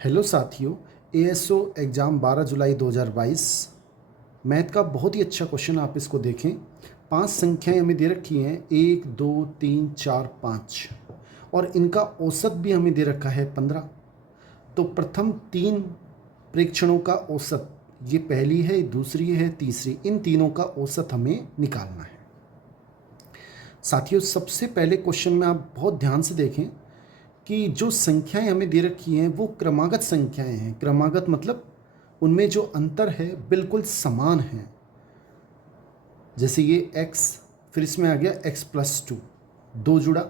Hello साथियों, ASO exam 12 जुलाई 2022 math का बहुत ही अच्छा क्वेश्चन। आप इसको देखें। 5 संख्याएं हमें दे रखी हैं, 1 2 3 4 5, और इनका औसत भी हमें दे रखा है 15। तो प्रथम 3 प्रेक्षणों का औसत, ये पहली है, दूसरी है, तीसरी, इन तीनों का औसत हमें निकालना है। साथियों, सबसे पहले क्वेश्चन में आप बहुत ध्यान से देखें कि जो संख्याएं हमें दे रखी हैं वो क्रमागत संख्याएं हैं। क्रमागत मतलब उनमें जो अंतर है बिल्कुल समान है। जैसे ये x, फिर इसमें आ गया x+2, 2 जुड़ा,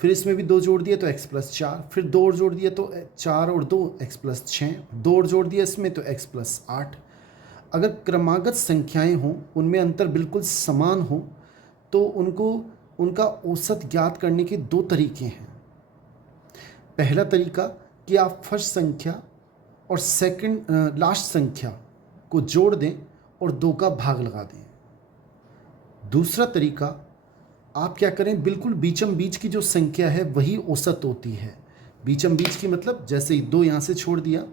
फिर इसमें भी 2 जोड़ दिया तो x+4, फिर 2 और जोड़ दिया तो 4 और 2 x+6, 2 और जोड़ दिया इसमें तो x+8। अगर क्रमागत संख्याएं हों, उनमें अंतर बिल्कुल समान हो, तो उनका औसत ज्ञात करने के 2 तरीके हैं। पहला तरीका कि आप फर्स्ट संख्या और सेकंड लास्ट संख्या को जोड़ दें और 2 का भाग लगा दें। दूसरा तरीका, आप क्या करें, बिल्कुल बीचम बीच की जो संख्या है वही औसत होती है। बीचम बीच की मतलब जैसे 2 यहाँ से छोड़ दिया,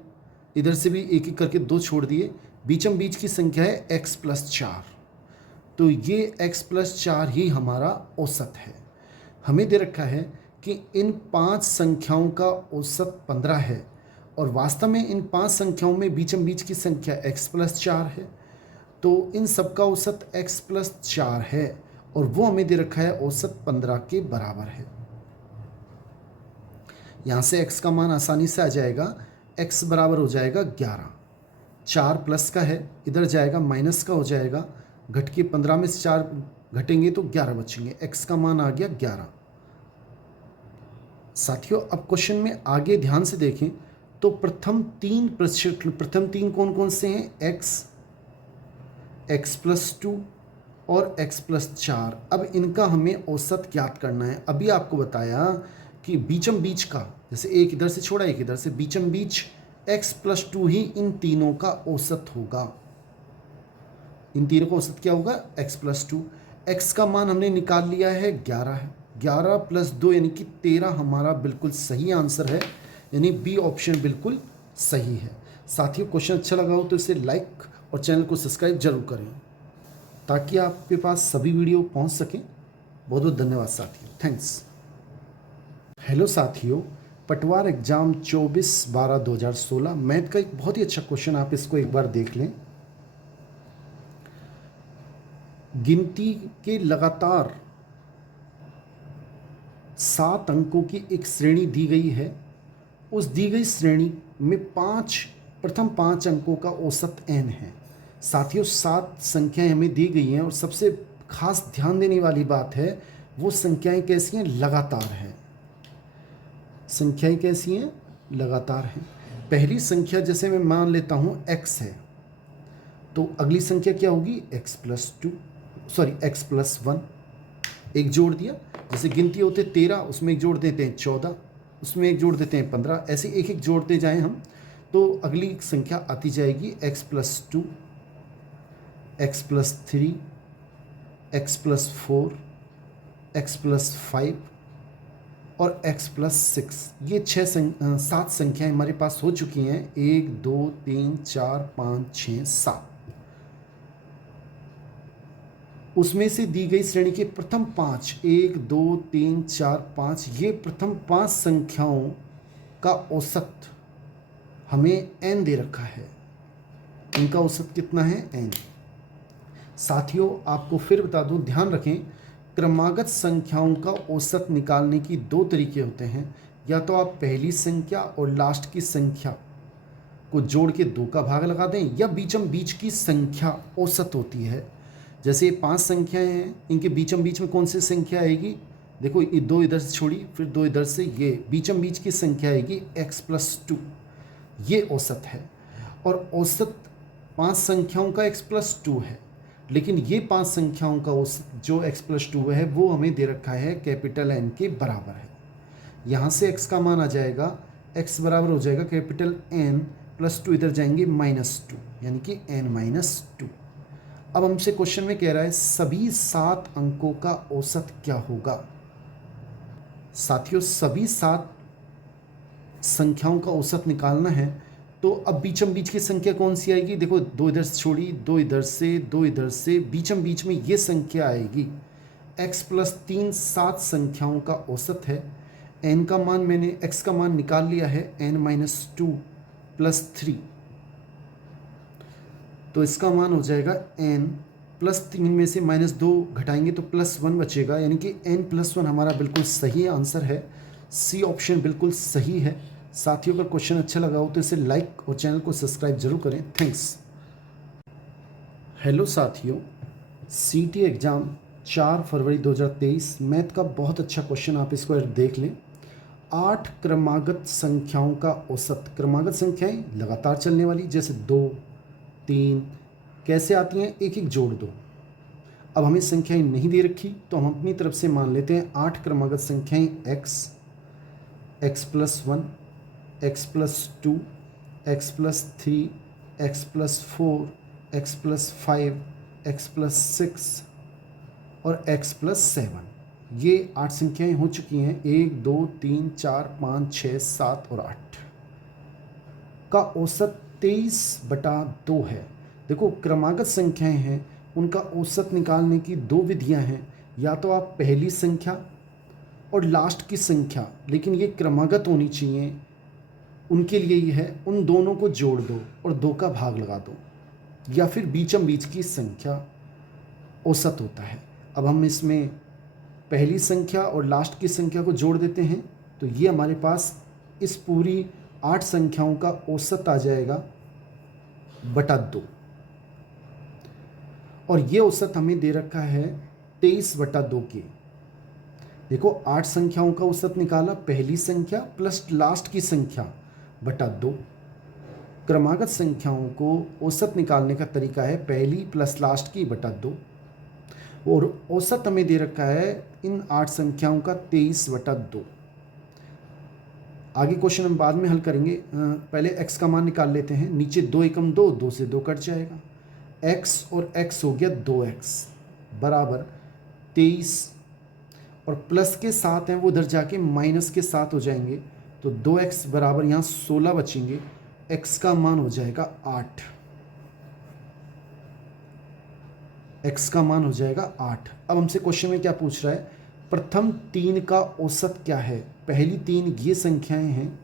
इधर से भी एक एक करके 2 छोड़ दिए, बीचम बीच की संख्या है x+4, तो ये x+4 ही हमारा औसत है। हमें दे रखा है कि इन 5 संख्याओं का औसत 15 है, और वास्तव में इन 5 संख्याओं में बीचम बीच की संख्या x+4 है, तो इन सब का औसत x+4 है, और वो हमें दे रखा है औसत 15 के बराबर है। यहाँ से x का मान आसानी से आ जाएगा, x बराबर हो जाएगा 11। 4 प्लस का है, इधर जाएगा माइनस का हो जाएगा, घट के 15 में से 4 घटेंगे तो 11 बचेंगे। x का मान आ गया 11। साथियों, अब क्वेश्चन में आगे ध्यान से देखें तो प्रथम 3 कौन कौन से हैं? x+2 और x+4। अब इनका हमें औसत ज्ञात करना है। अभी आपको बताया कि बीचम बीच का, जैसे एक इधर से छोड़ा एक इधर से, बीचम बीच x+2 ही इन तीनों का औसत होगा। इन तीनों का औसत क्या होगा? x+2। x का मान हमने निकाल लिया है 11 है, 11 + 2 यानी कि 13 हमारा बिल्कुल सही आंसर है, यानी बी ऑप्शन बिल्कुल सही है। साथियों, क्वेश्चन अच्छा लगा हो तो इसे लाइक और चैनल को सब्सक्राइब जरूर करें ताकि आपके पास सभी वीडियो पहुंच सकें। बहुत बहुत धन्यवाद साथियों, थैंक्स। हेलो साथियों, पटवार एग्जाम 24/12/2016 मैथ का एक बहुत ही अच्छा क्वेश्चन, आप इसको एक बार देख लें। गिनती के लगातार 7 अंकों की एक श्रेणी दी गई है। उस दी गई श्रेणी में प्रथम 5 अंकों का औसत n है। साथियों, 7 संख्याएं हमें दी गई हैं, और सबसे खास ध्यान देने वाली बात है वो संख्याएं कैसी हैं? लगातार हैं। संख्याएं कैसी हैं? लगातार हैं। पहली संख्या जैसे मैं मान लेता हूं x है, तो अगली संख्या क्या होगी? x+1। एक जोड़ दिया, जैसे गिनती होते 13, उसमें एक जोड़ देते हैं 14, उसमें एक जोड़ देते हैं 15, ऐसे एक एक जोड़ते जाएं हम, तो अगली संख्या आती जाएगी x+2, x+3, x+4, x+5 और x+6। ये 7 संख्याएं हमारे पास हो चुकी हैं। 1 2 3 4 5 6 7। उसमें से दी गई श्रेणी के प्रथम 5, 1 2 3 4 5, ये प्रथम 5 संख्याओं का औसत हमें n दे रखा है। इनका औसत कितना है? n। साथियों, आपको फिर बता दूं, ध्यान रखें, क्रमागत संख्याओं का औसत निकालने की 2 तरीके होते हैं। या तो आप पहली संख्या और लास्ट की संख्या को जोड़ के 2 का भाग लगा दें, या बीचम बीच की संख्या औसत होती है। जैसे 5 संख्याएं हैं, इनके बीचम बीच में कौन सी संख्या आएगी? देखो, ये 2 इधर से छोड़ी, फिर 2 इधर से, ये बीचम बीच की संख्या आएगी x+2। ये औसत है, और औसत 5 संख्याओं का x+2 है, लेकिन ये 5 संख्याओं का औसत जो x+2 है वो हमें दे रखा है कैपिटल N के बराबर है। यहाँ से x का मान आ जाएगा, x बराबर हो जाएगा कैपिटल N +2, इधर जाएंगे -2, यानी कि n-2। अब हमसे क्वेश्चन में कह रहा है सभी 7 अंकों का औसत क्या होगा। साथियों, सभी 7 संख्याओं का औसत निकालना है तो अब बीचम बीच की संख्या कौन सी आएगी? देखो, दो इधर से छोड़ी, दो इधर से, दो इधर से, बीचम बीच में ये संख्या आएगी x प्लस 3 7 संख्याओं का औसत है। n का मान मैंने x का मान निकाल लिया है n माइनस 2 प्लस 3, तो इसका मान हो जाएगा n प्लस 3 में से -2 घटाएंगे तो +1 बचेगा, यानी कि n + 1 हमारा बिल्कुल सही आंसर है। सी ऑप्शन बिल्कुल सही है। साथियों, अगर क्वेश्चन अच्छा लगा हो तो इसे लाइक और चैनल को सब्सक्राइब जरूर करें। थैंक्स। हेलो साथियों, सीटी एग्ज़ाम 4 फरवरी 2023 मैथ का बहुत अच्छा क्वेश्चन, आप इसको देख लें। 8 क्रमागत संख्याओं का औसत। क्रमागत संख्याएं लगातार चलने वाली, जैसे 2 3 कैसे आती हैं, एक एक जोड़ दो। अब हमें संख्याएं नहीं दे रखी तो हम अपनी तरफ से मान लेते हैं 8 क्रमागत संख्याएं x + 1, x + 2, x + 3, x + 4, x + 5, x + 6 और x + 7। ये 8 संख्याएं हो चुकी हैं। 1 2 3 4 5 6 7 और 8 का औसत 23/2 है। देखो, क्रमागत संख्याएं हैं, उनका औसत निकालने की दो विधियां हैं। या तो आप पहली संख्या और लास्ट की संख्या, लेकिन ये क्रमागत होनी चाहिए, उनके लिए ये है उन दोनों को जोड़ दो और 2 का भाग लगा दो, या फिर बीचम बीच की संख्या औसत होता है। अब हम इसमें पहली संख्या और लास्ट की संख्या को जोड़ देते हैं तो ये हमारे पास इस पूरी 8 संख्याओं का औसत आ जाएगा बटा 2, और ये औसत हमें दे रखा है 23/2 के। देखो, 8 संख्याओं का औसत निकाला, पहली संख्या प्लस लास्ट की संख्या बटा 2। क्रमागत संख्याओं को औसत निकालने का तरीका है पहली प्लस लास्ट की बटा 2, और औसत हमें दे रखा है इन 8 संख्याओं का 23/2। आगे क्वेश्चन हम बाद में हल करेंगे, पहले x का मान निकाल लेते हैं। नीचे 2 एकम 2, 2 से 2 कट जाएगा, x और x हो गया 2x बराबर 23, और प्लस के साथ हैं वो उधर जाके माइनस के साथ हो जाएंगे, तो 2x बराबर यहाँ 16 बचेंगे। x का मान हो जाएगा 8, x का मान हो जाएगा 8। अब हमसे क्वेश्चन में क्या पूछ रहा है, प्रथम 3 का औसत क्या है। पहली 3 ये संख्याएं हैं,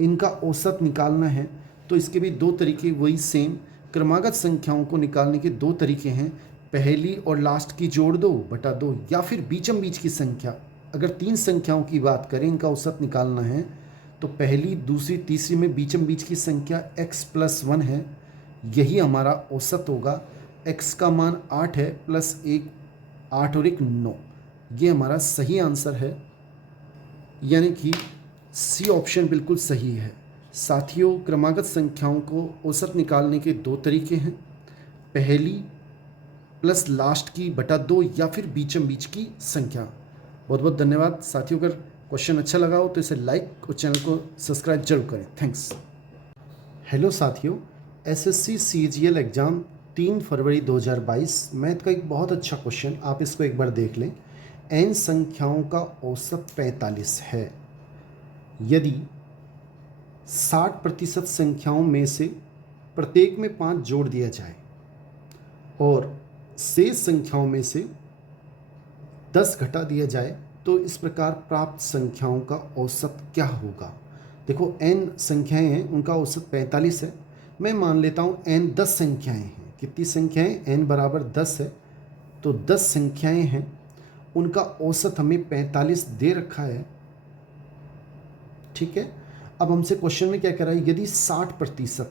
इनका औसत निकालना है। तो इसके भी दो तरीके, वही सेम क्रमागत संख्याओं को निकालने के दो तरीके हैं, पहली और लास्ट की जोड़ दो बटा 2, या फिर बीचम बीच की संख्या। अगर 3 संख्याओं की बात करें, इनका औसत निकालना है तो पहली, दूसरी, तीसरी में बीचम बीच की संख्या x + 1 है, यही हमारा औसत होगा। x का मान 8 है, प्लस 1 8 और 1 9, ये हमारा सही आंसर है, यानी कि सी ऑप्शन बिल्कुल सही है। साथियों, क्रमागत संख्याओं को औसत निकालने के दो तरीके हैं, पहली प्लस लास्ट की बटा 2, या फिर बीचम बीच की संख्या। बहुत बहुत धन्यवाद साथियों। अगर क्वेश्चन अच्छा लगा हो तो इसे लाइक और चैनल को सब्सक्राइब जरूर करें। थैंक्स। हेलो साथियों, एसएससी सीजीएल एग्ज़ाम 3 फरवरी 2022 मैथ का एक बहुत अच्छा क्वेश्चन, आप इसको एक बार देख लें। n संख्याओं का औसत 45 है। यदि 60% संख्याओं में से प्रत्येक में 5 जोड़ दिया जाए और शेष संख्याओं में से 10 घटा दिया जाए तो इस प्रकार प्राप्त संख्याओं का औसत क्या होगा। देखो, n संख्याएं हैं, उनका औसत 45 है। मैं मान लेता हूँ n 10 संख्याएं हैं। कितनी संख्याएं? n बराबर 10 है, तो 10 संख्याएं हैं, उनका औसत हमें 45 दे रखा है। ठीक है। अब हमसे क्वेश्चन में क्या कह रहा है, यदि 60%,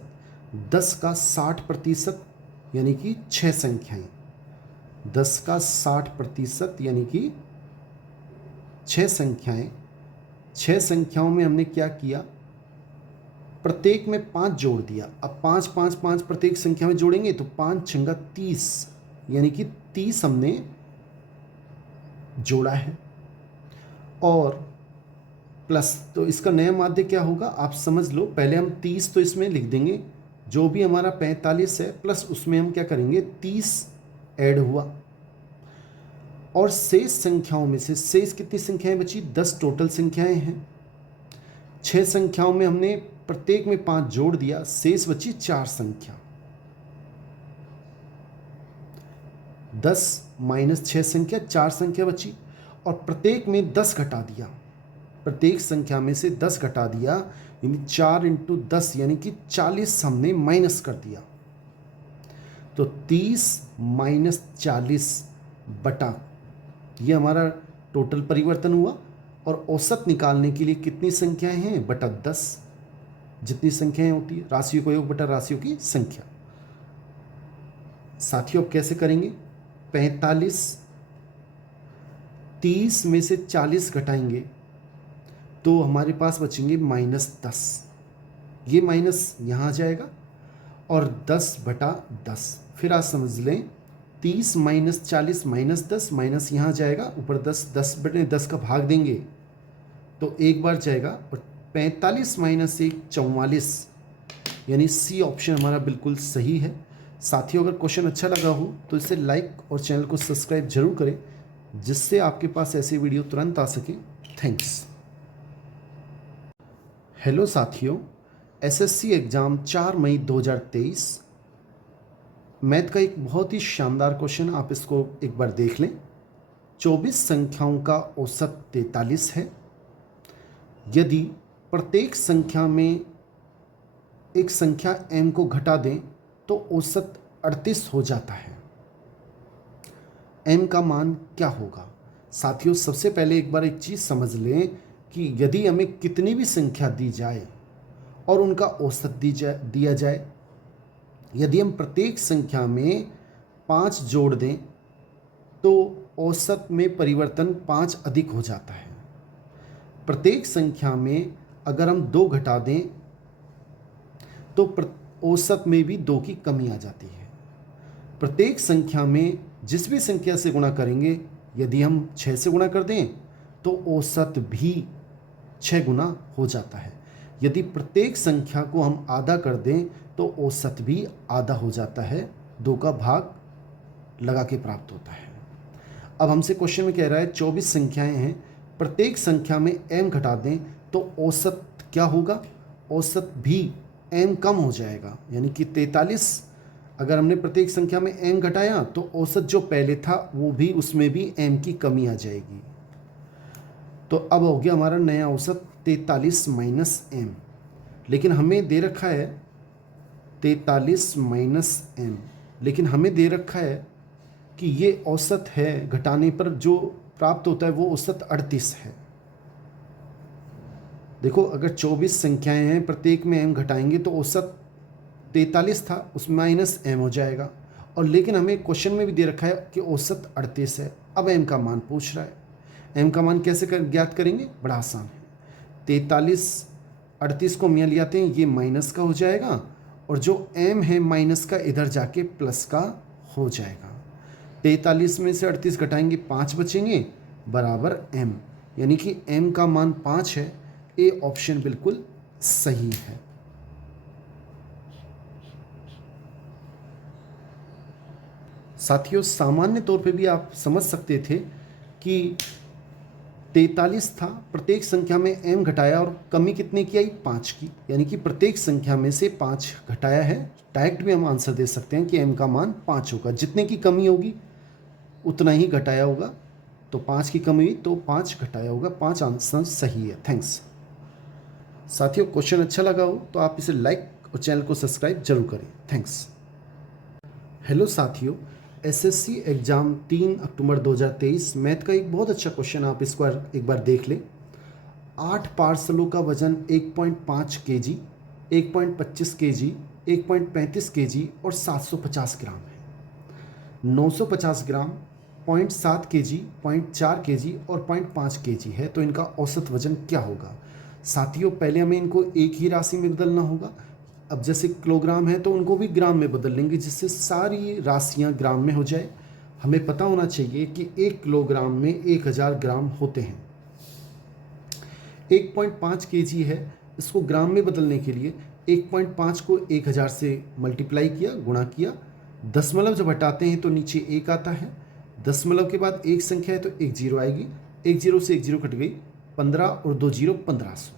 10 का 60% यानी कि 6 संख्याएं, 10 का 60% यानी कि 6 संख्याएं, 6 संख्याओं में हमने क्या किया, प्रत्येक में 5 जोड़ दिया। अब 5 5 5 प्रत्येक संख्या में जोड़ेंगे तो 5 छंगा 30, यानी कि 30 हमने जोड़ा है। और प्लस, तो इसका नया माध्य क्या होगा आप समझ लो। पहले हम 30 तो इसमें लिख देंगे, जो भी हमारा 45 है प्लस उसमें हम क्या करेंगे 30 ऐड हुआ। और शेष संख्याओं में से शेष कितनी संख्याएं बची, 10 टोटल संख्याएं हैं। 6 संख्याओं में हमने प्रत्येक में 5 जोड़ दिया, शेष बची 4 संख्या। 10 माइनस 6 संख्या, 4 संख्या बची, और प्रत्येक में 10 घटा दिया, प्रत्येक संख्या में से 10 घटा दिया, यानी 4 इंटू 10 यानी कि 40 हमने माइनस कर दिया। तो 30 माइनस 40 बटा, ये हमारा टोटल परिवर्तन हुआ। और औसत निकालने के लिए कितनी संख्याएं हैं, बटा 10, जितनी संख्याएं होती है, राशियों का योग बटा राशियों की संख्या। साथियों अब कैसे करेंगे, 45, 30 में से 40 घटाएंगे तो हमारे पास बचेंगे -10, ये माइनस यहाँ आ जाएगा, और 10 बटा 10। फिर आप समझ लें, 30 माइनस 40 -10, माइनस यहाँ जाएगा, ऊपर 10, 10 बटे 10 का भाग देंगे तो एक बार जाएगा, और 45 माइनस 1 44, यानी सी ऑप्शन हमारा बिल्कुल सही है। साथियों अगर क्वेश्चन अच्छा लगा हो तो इसे लाइक और चैनल को सब्सक्राइब जरूर करें, जिससे आपके पास ऐसे वीडियो तुरंत आ सके। थैंक्स। हेलो साथियों, एसएससी एग्ज़ाम 4 मई 2023 मैथ का एक बहुत ही शानदार क्वेश्चन, आप इसको एक बार देख लें। 24 संख्याओं का औसत 43 है। यदि प्रत्येक संख्या में एक संख्या m को घटा दें तो औसत 38 हो जाता है। m का मान क्या होगा? साथियों सबसे पहले एक बार एक चीज़ समझ लें कि यदि हमें कितनी भी संख्या दी जाए और उनका औसत दिया जाए, यदि हम प्रत्येक संख्या में 5 जोड़ दें तो औसत में परिवर्तन 5 अधिक हो जाता है। प्रत्येक संख्या में अगर हम 2 घटा दें तो औसत में भी 2 की कमी आ जाती है। प्रत्येक संख्या में जिस भी संख्या से गुणा करेंगे, यदि हम 6 से गुणा कर दें तो औसत भी 6 गुना हो जाता है। यदि प्रत्येक संख्या को हम आधा कर दें तो औसत भी आधा हो जाता है, 2 का भाग लगा के प्राप्त होता है। अब हमसे क्वेश्चन में कह रहा है 24 संख्याएं हैं, प्रत्येक संख्या में m घटा दें तो औसत क्या होगा? औसत भी m कम हो जाएगा, यानी कि 43। अगर हमने प्रत्येक संख्या में m घटाया तो औसत जो पहले था वो भी, उसमें भी m की कमी आ जाएगी। तो अब हो गया हमारा नया औसत 43 माइनस m, लेकिन हमें दे रखा है 43 माइनस m, लेकिन हमें दे रखा है कि ये औसत है, घटाने पर जो प्राप्त होता है वो औसत 38 है। देखो अगर 24 संख्याएं हैं, प्रत्येक में m घटाएंगे तो औसत 43 था, उसमें माइनस m हो जाएगा, और लेकिन हमें क्वेश्चन में भी दे रखा है कि औसत 38 है। अब m का मान पूछ रहा है, m का मान कैसे ज्ञात करेंगे? बड़ा आसान है। 43 38 को मियाँ ले आते हैं, ये माइनस का हो जाएगा, और जो m है माइनस का इधर जाके प्लस का हो जाएगा। 43 में से 38 घटाएंगे, 5 बचेंगे, बराबर m, यानी कि m का मान 5 है। ए ऑप्शन बिल्कुल सही है। साथियों सामान्य तौर पे भी आप समझ सकते थे कि 43 था, प्रत्येक संख्या में m घटाया और कमी कितने की आई? 5 की, यानी कि प्रत्येक संख्या में से 5 घटाया है। डायरेक्ट भी हम आंसर दे सकते हैं कि m का मान 5 होगा, जितने की कमी होगी उतना ही घटाया होगा। तो 5 की कमी हुई तो 5 घटाया होगा, 5 आंसर सही है। थैंक्स। साथियों क्वेश्चन अच्छा लगा हो तो आप इसे लाइक और चैनल को सब्सक्राइब जरूर करें। थैंक्स। हेलो साथियों, एसएससी एग्ज़ाम 3 अक्टूबर 2023 मैथ का एक बहुत अच्छा क्वेश्चन, आप इसको एक बार देख लें। 8 पार्सलों का वजन 1.5 केजी, 1.25 केजी, 1.35 केजी और 750 ग्राम है। 950 ग्राम, 0.7 केजी, 0.4 केजी और 0.5 केजी है, तो इनका औसत वजन क्या होगा? साथियों पहले हमें इनको एक ही राशि में बदलना होगा। अब जैसे किलोग्राम है तो उनको भी ग्राम में बदल लेंगे, जिससे सारी राशियां ग्राम में हो जाए। हमें पता होना चाहिए कि 1 किलोग्राम में 1000 ग्राम होते हैं। 1.5 केजी है, इसको ग्राम में बदलने के लिए 1.5 को 1000 से मल्टीप्लाई किया, गुणा किया। दशमलव जब हटाते हैं तो नीचे 1 आता है। दशमलव के बाद एक संख्या है तो एक जीरो आएगी, एक जीरो से एक जीरो कट गई, 15 और 2 जीरो 1500।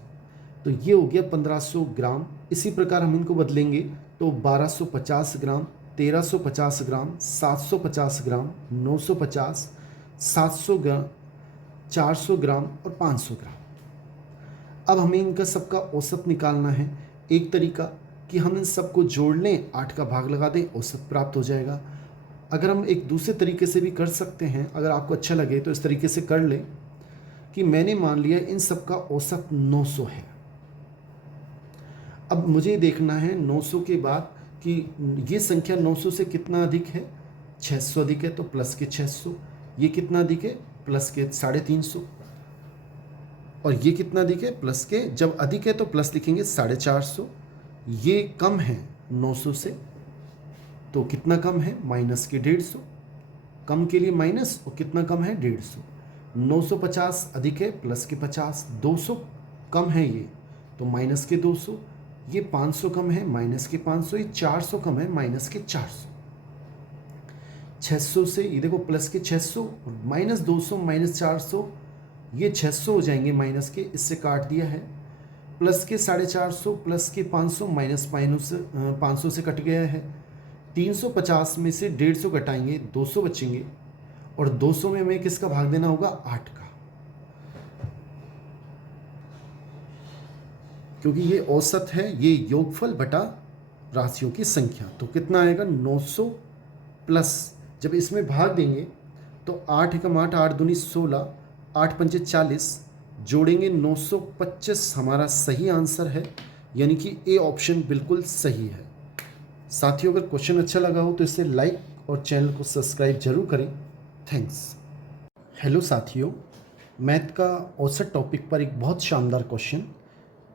तो ये हो गया 1500 ग्राम। इसी प्रकार हम इनको बदलेंगे तो 1250 ग्राम, 1350 ग्राम, 750 ग्राम, 950, 700 ग्राम, 400 ग्राम और 500 ग्राम। अब हमें इनका सबका औसत निकालना है। एक तरीका कि हम इन सबको जोड़ लें, 8 का भाग लगा दें, औसत प्राप्त हो जाएगा। अगर हम एक दूसरे तरीके से भी कर सकते हैं, अगर आपको अच्छा लगे तो इस तरीके से कर लें कि मैंने मान लिया इन सब का औसत 900 है। अब मुझे देखना है 900 के बाद कि ये संख्या 900 से कितना अधिक है, 600 अधिक है तो प्लस के 600, ये कितना अधिक है, प्लस के 350, और ये कितना अधिक है, प्लस के, जब अधिक है तो प्लस लिखेंगे 450, ये कम है 900 से तो कितना कम है, माइनस के 150, कम के लिए माइनस, और कितना कम है, 150। 950 अधिक है, प्लस के 50, 200 कम है ये तो माइनस के 200, ये 500 कम है, माइनस के 500, ये 400 कम है, माइनस के 400। 600 से ये देखो प्लस के 600, माइनस 200, माइनस 400, ये 600 हो जाएंगे माइनस के, इससे काट दिया है। प्लस के 450, प्लस के 500, माइनस 500 से कट गया है। 350 में से 150 घटाएंगे, 200 बचेंगे, और 200 में हमें किसका भाग देना होगा, 8 का, क्योंकि ये औसत है, ये योगफल बटा राशियों की संख्या। तो कितना आएगा, 900 प्लस, जब इसमें भाग देंगे तो 8 एकम 8, 8 दूनी 16, 8 पंचे 40, जोड़ेंगे 925 हमारा सही आंसर है, यानी कि ए ऑप्शन बिल्कुल सही है। साथियों, अगर क्वेश्चन अच्छा लगा हो तो इसे लाइक और चैनल को सब्सक्राइब जरूर करें। थैंक्स। हेलो साथियों, मैथ का औसत टॉपिक पर एक बहुत शानदार क्वेश्चन।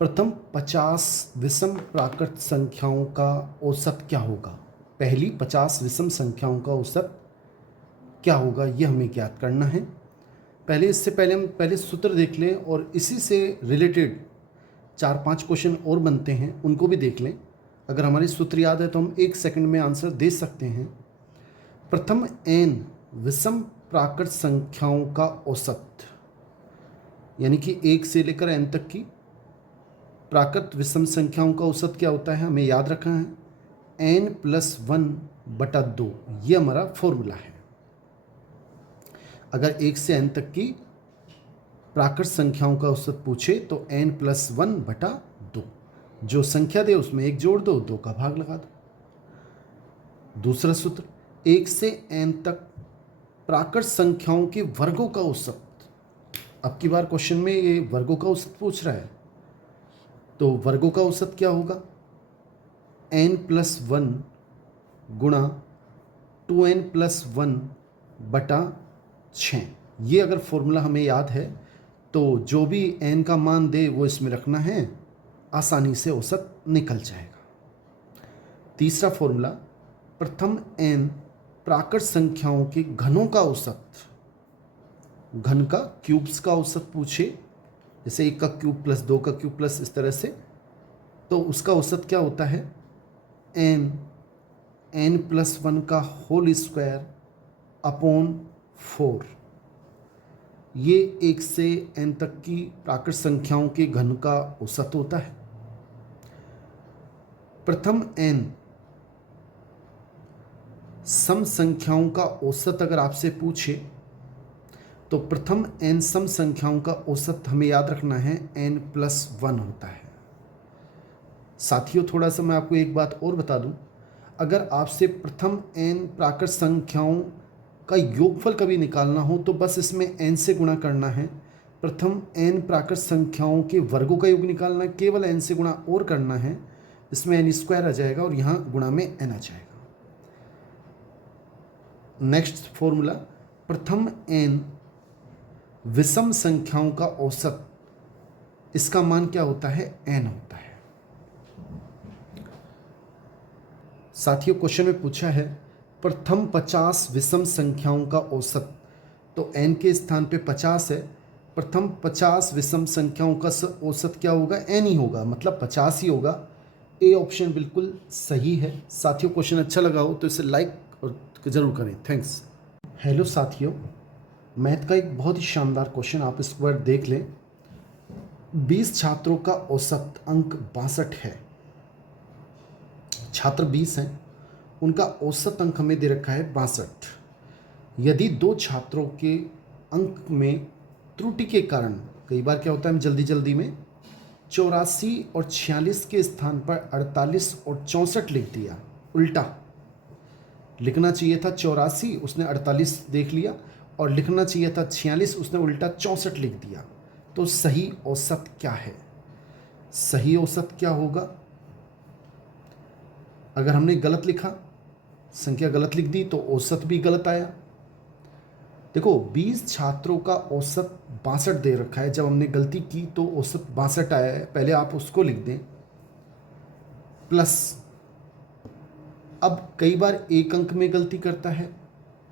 प्रथम 50 विषम प्राकृत संख्याओं का औसत क्या होगा। पहली 50 विषम संख्याओं का औसत क्या होगा, यह हमें ज्ञात करना है। इससे पहले हम पहले सूत्र देख लें, और इसी से रिलेटेड 4-5 क्वेश्चन और बनते हैं, उनको भी देख लें। अगर हमारी सूत्र याद है तो हम 1 सेकंड में आंसर दे सकते हैं। प्रथम n विषम प्राकृत संख्याओं का औसत, यानी कि 1 से लेकर n तक की प्राकृत विषम संख्याओं का औसत क्या होता है, हमें याद रखना है, n+1/2, ये हमारा फॉर्मूला है। अगर 1 से n तक की प्राकृत संख्याओं का औसत पूछे तो n+1/2, जो संख्या दे उसमें 1 जोड़ दो, 2 का भाग लगा दो। दूसरा सूत्र, 1 से n तक प्राकृत संख्याओं के वर्गों का औसत। अब की बार क्वेश्चन में ये वर्गों का औसत पूछ रहा है, तो वर्गों का औसत क्या होगा, n+1 गुणा 2n+1/6। ये अगर फॉर्मूला हमें याद है तो जो भी n का मान दे वो इसमें रखना है, आसानी से औसत निकल जाएगा। तीसरा फॉर्मूला, प्रथम n प्राकृत संख्याओं के घनों का औसत, घन का क्यूब्स का औसत पूछे, जैसे 1 का क्यूब प्लस 2 का क्यूब प्लस इस तरह से, तो उसका औसत क्या होता है, n+1 का होल स्क्वायर अपॉन 4। ये 1 से n तक की प्राकृत संख्याओं के घन का औसत होता है। प्रथम n सम संख्याओं का औसत अगर आपसे पूछे तो प्रथम n सम संख्याओं का औसत हमें याद रखना है, n+1 होता है। साथियों, थोड़ा सा मैं आपको एक बात और बता दूं, अगर आपसे प्रथम n प्राकृत संख्याओं का योगफल कभी निकालना हो तो बस इसमें n से गुणा करना है। प्रथम n प्राकृत संख्याओं के वर्गों का योग निकालना है, केवल n से गुणा और करना है, इसमें n² आ जाएगा और यहाँ गुणा में n आ जाएगा। नेक्स्ट फॉर्मूला, प्रथम n विषम संख्याओं का औसत, इसका मान क्या होता है, n होता है। साथियों, क्वेश्चन में पूछा है प्रथम 50 विषम संख्याओं का औसत, तो n के स्थान पे 50 है, प्रथम 50 विषम संख्याओं का औसत क्या होगा, n ही होगा, मतलब 50 ही होगा। ए ऑप्शन बिल्कुल सही है। साथियों, क्वेश्चन अच्छा लगा हो तो इसे लाइक और ज़रूर करें। थैंक्स। हेलो साथियों, मैथ का एक बहुत ही शानदार क्वेश्चन, आप इस बार देख लें। 20 छात्रों का औसत अंक 62 है। छात्र 20 हैं, उनका औसत अंक हमें दे रखा है 62। यदि 2 छात्रों के अंक में त्रुटि के कारण, कई बार क्या होता है हम जल्दी जल्दी में 84 और 46 के स्थान पर 48 और 64 लिख दिया। उल्टा लिखना चाहिए था 84, उसने 48 देख लिया, और लिखना चाहिए था 46, उसने उल्टा 64 लिख दिया। तो सही औसत क्या है? सही औसत क्या होगा? अगर हमने गलत लिखा, संख्या गलत लिख दी, तो औसत भी गलत आया। देखो 20 छात्रों का औसत 62 दे रखा है, जब हमने गलती की तो औसत 62 आया है, पहले आप उसको लिख दें, प्लस अब कई बार एक अंक में गलती करता है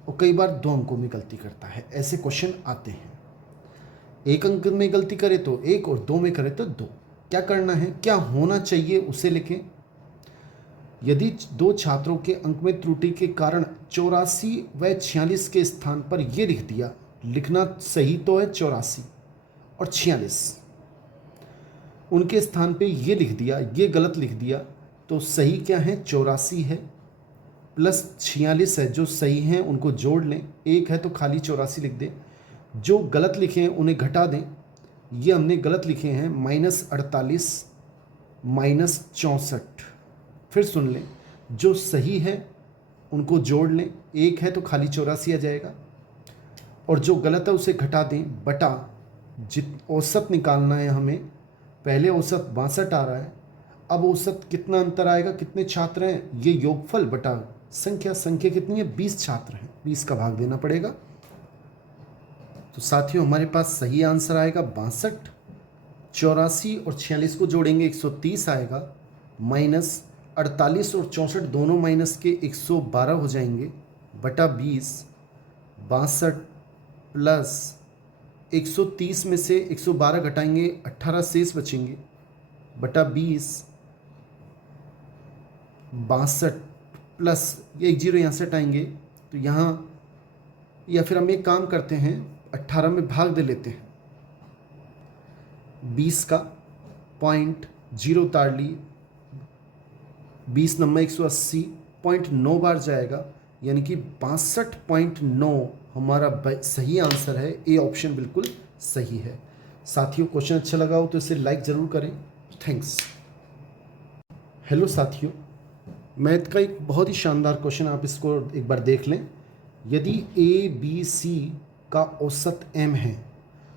और कई बार 2 अंकों में गलती करता है, ऐसे क्वेश्चन आते हैं। एक अंक में गलती करे तो 1 और 2 में करे तो 2। क्या करना है, क्या होना चाहिए उसे लिखें। यदि 2 छात्रों के अंक में त्रुटि के कारण 84 व 46 के स्थान पर ये लिख दिया, लिखना सही तो है 84 और 46, उनके स्थान पे ये लिख दिया, ये गलत लिख दिया, तो सही क्या है 84 है, प्लस 46 है, जो सही हैं उनको जोड़ लें, 1 है तो खाली 84 लिख दें, जो गलत लिखे हैं उन्हें घटा दें। ये हमने गलत लिखे हैं -48 -64। फिर सुन लें, जो सही है उनको जोड़ लें, 1 है तो खाली 84 आ जाएगा, और जो गलत है उसे घटा दें, बटा औसत निकालना है हमें। पहले औसत 62 आ रहा है, अब औसत कितना अंतर आएगा, कितने छात्र हैं, ये योगफल बटा संख्या। संख्या कितनी है, 20 छात्र हैं, 20 का भाग देना पड़ेगा। तो साथियों हमारे पास सही आंसर आएगा 62। 84 और 46 को जोड़ेंगे 130 आएगा, माइनस 48 और 64 दोनों माइनस के 112 हो जाएंगे, बटा 20। 62 प्लस 130 में से 112 घटाएंगे, 18 शेष बचेंगे, बटा 20। 62 प्लस ये 1 0 यहाँ से हटाएंगे, तो यहाँ, या फिर हम एक काम करते हैं 18 में भाग दे लेते हैं, 20 का 0.0 उतार लिए, 20 नंबर 180, 0.9 बार जाएगा, यानी कि 62.9 हमारा सही आंसर है। ए ऑप्शन बिल्कुल सही है। साथियों क्वेश्चन अच्छा लगा हो तो इसे लाइक ज़रूर करें। थैंक्स। हेलो साथियों, मैथ का एक बहुत ही शानदार क्वेश्चन, आप इसको एक बार देख लें। यदि ए बी सी का औसत m है,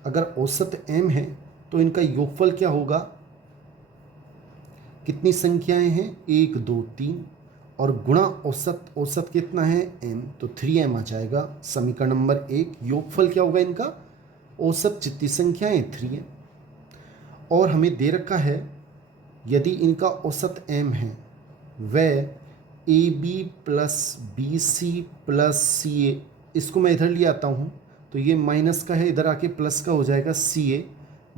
अगर औसत m है तो इनका योगफल क्या होगा। कितनी संख्याएं हैं, 1 2 3, और गुणा औसत, औसत कितना है m, तो 3m आ जाएगा। समीकरण नंबर 1, योगफल क्या होगा इनका, औसत जितनी संख्याएं 3m, और हमें दे रखा है यदि इनका औसत m है वह a b plus b c plus c a, इसको मैं इधर ले आता हूँ तो ये माइनस का है, इधर आके प्लस का हो जाएगा सी ए,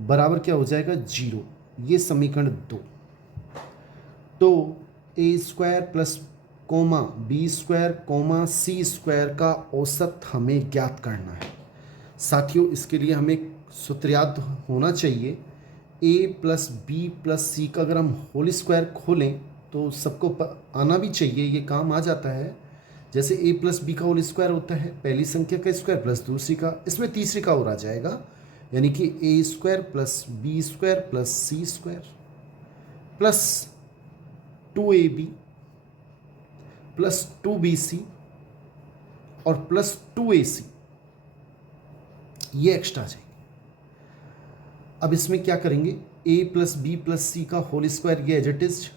बराबर क्या हो जाएगा 0। ये समीकरण 2। तो a square plus comma b square comma c square का औसत हमें ज्ञात करना है। साथियों इसके लिए हमें सूत्र याद होना चाहिए, ए प्लस बी प्लस सी का अगर हम होल स्क्वायर खोलें तो सबको आना भी चाहिए, ये काम आ जाता है। जैसे ए प्लस बी का होल स्क्वायर होता है, पहली संख्या का स्क्वायर प्लस दूसरी का, इसमें तीसरी का और आ जाएगा, यानी कि a square plus b square plus c square plus 2ab plus 2bc और प्लस 2ac, ये एक्स्ट्रा आ जाएंगे। अब इसमें क्या करेंगे, a plus b plus c का होल स्क्वायर, ये as it is,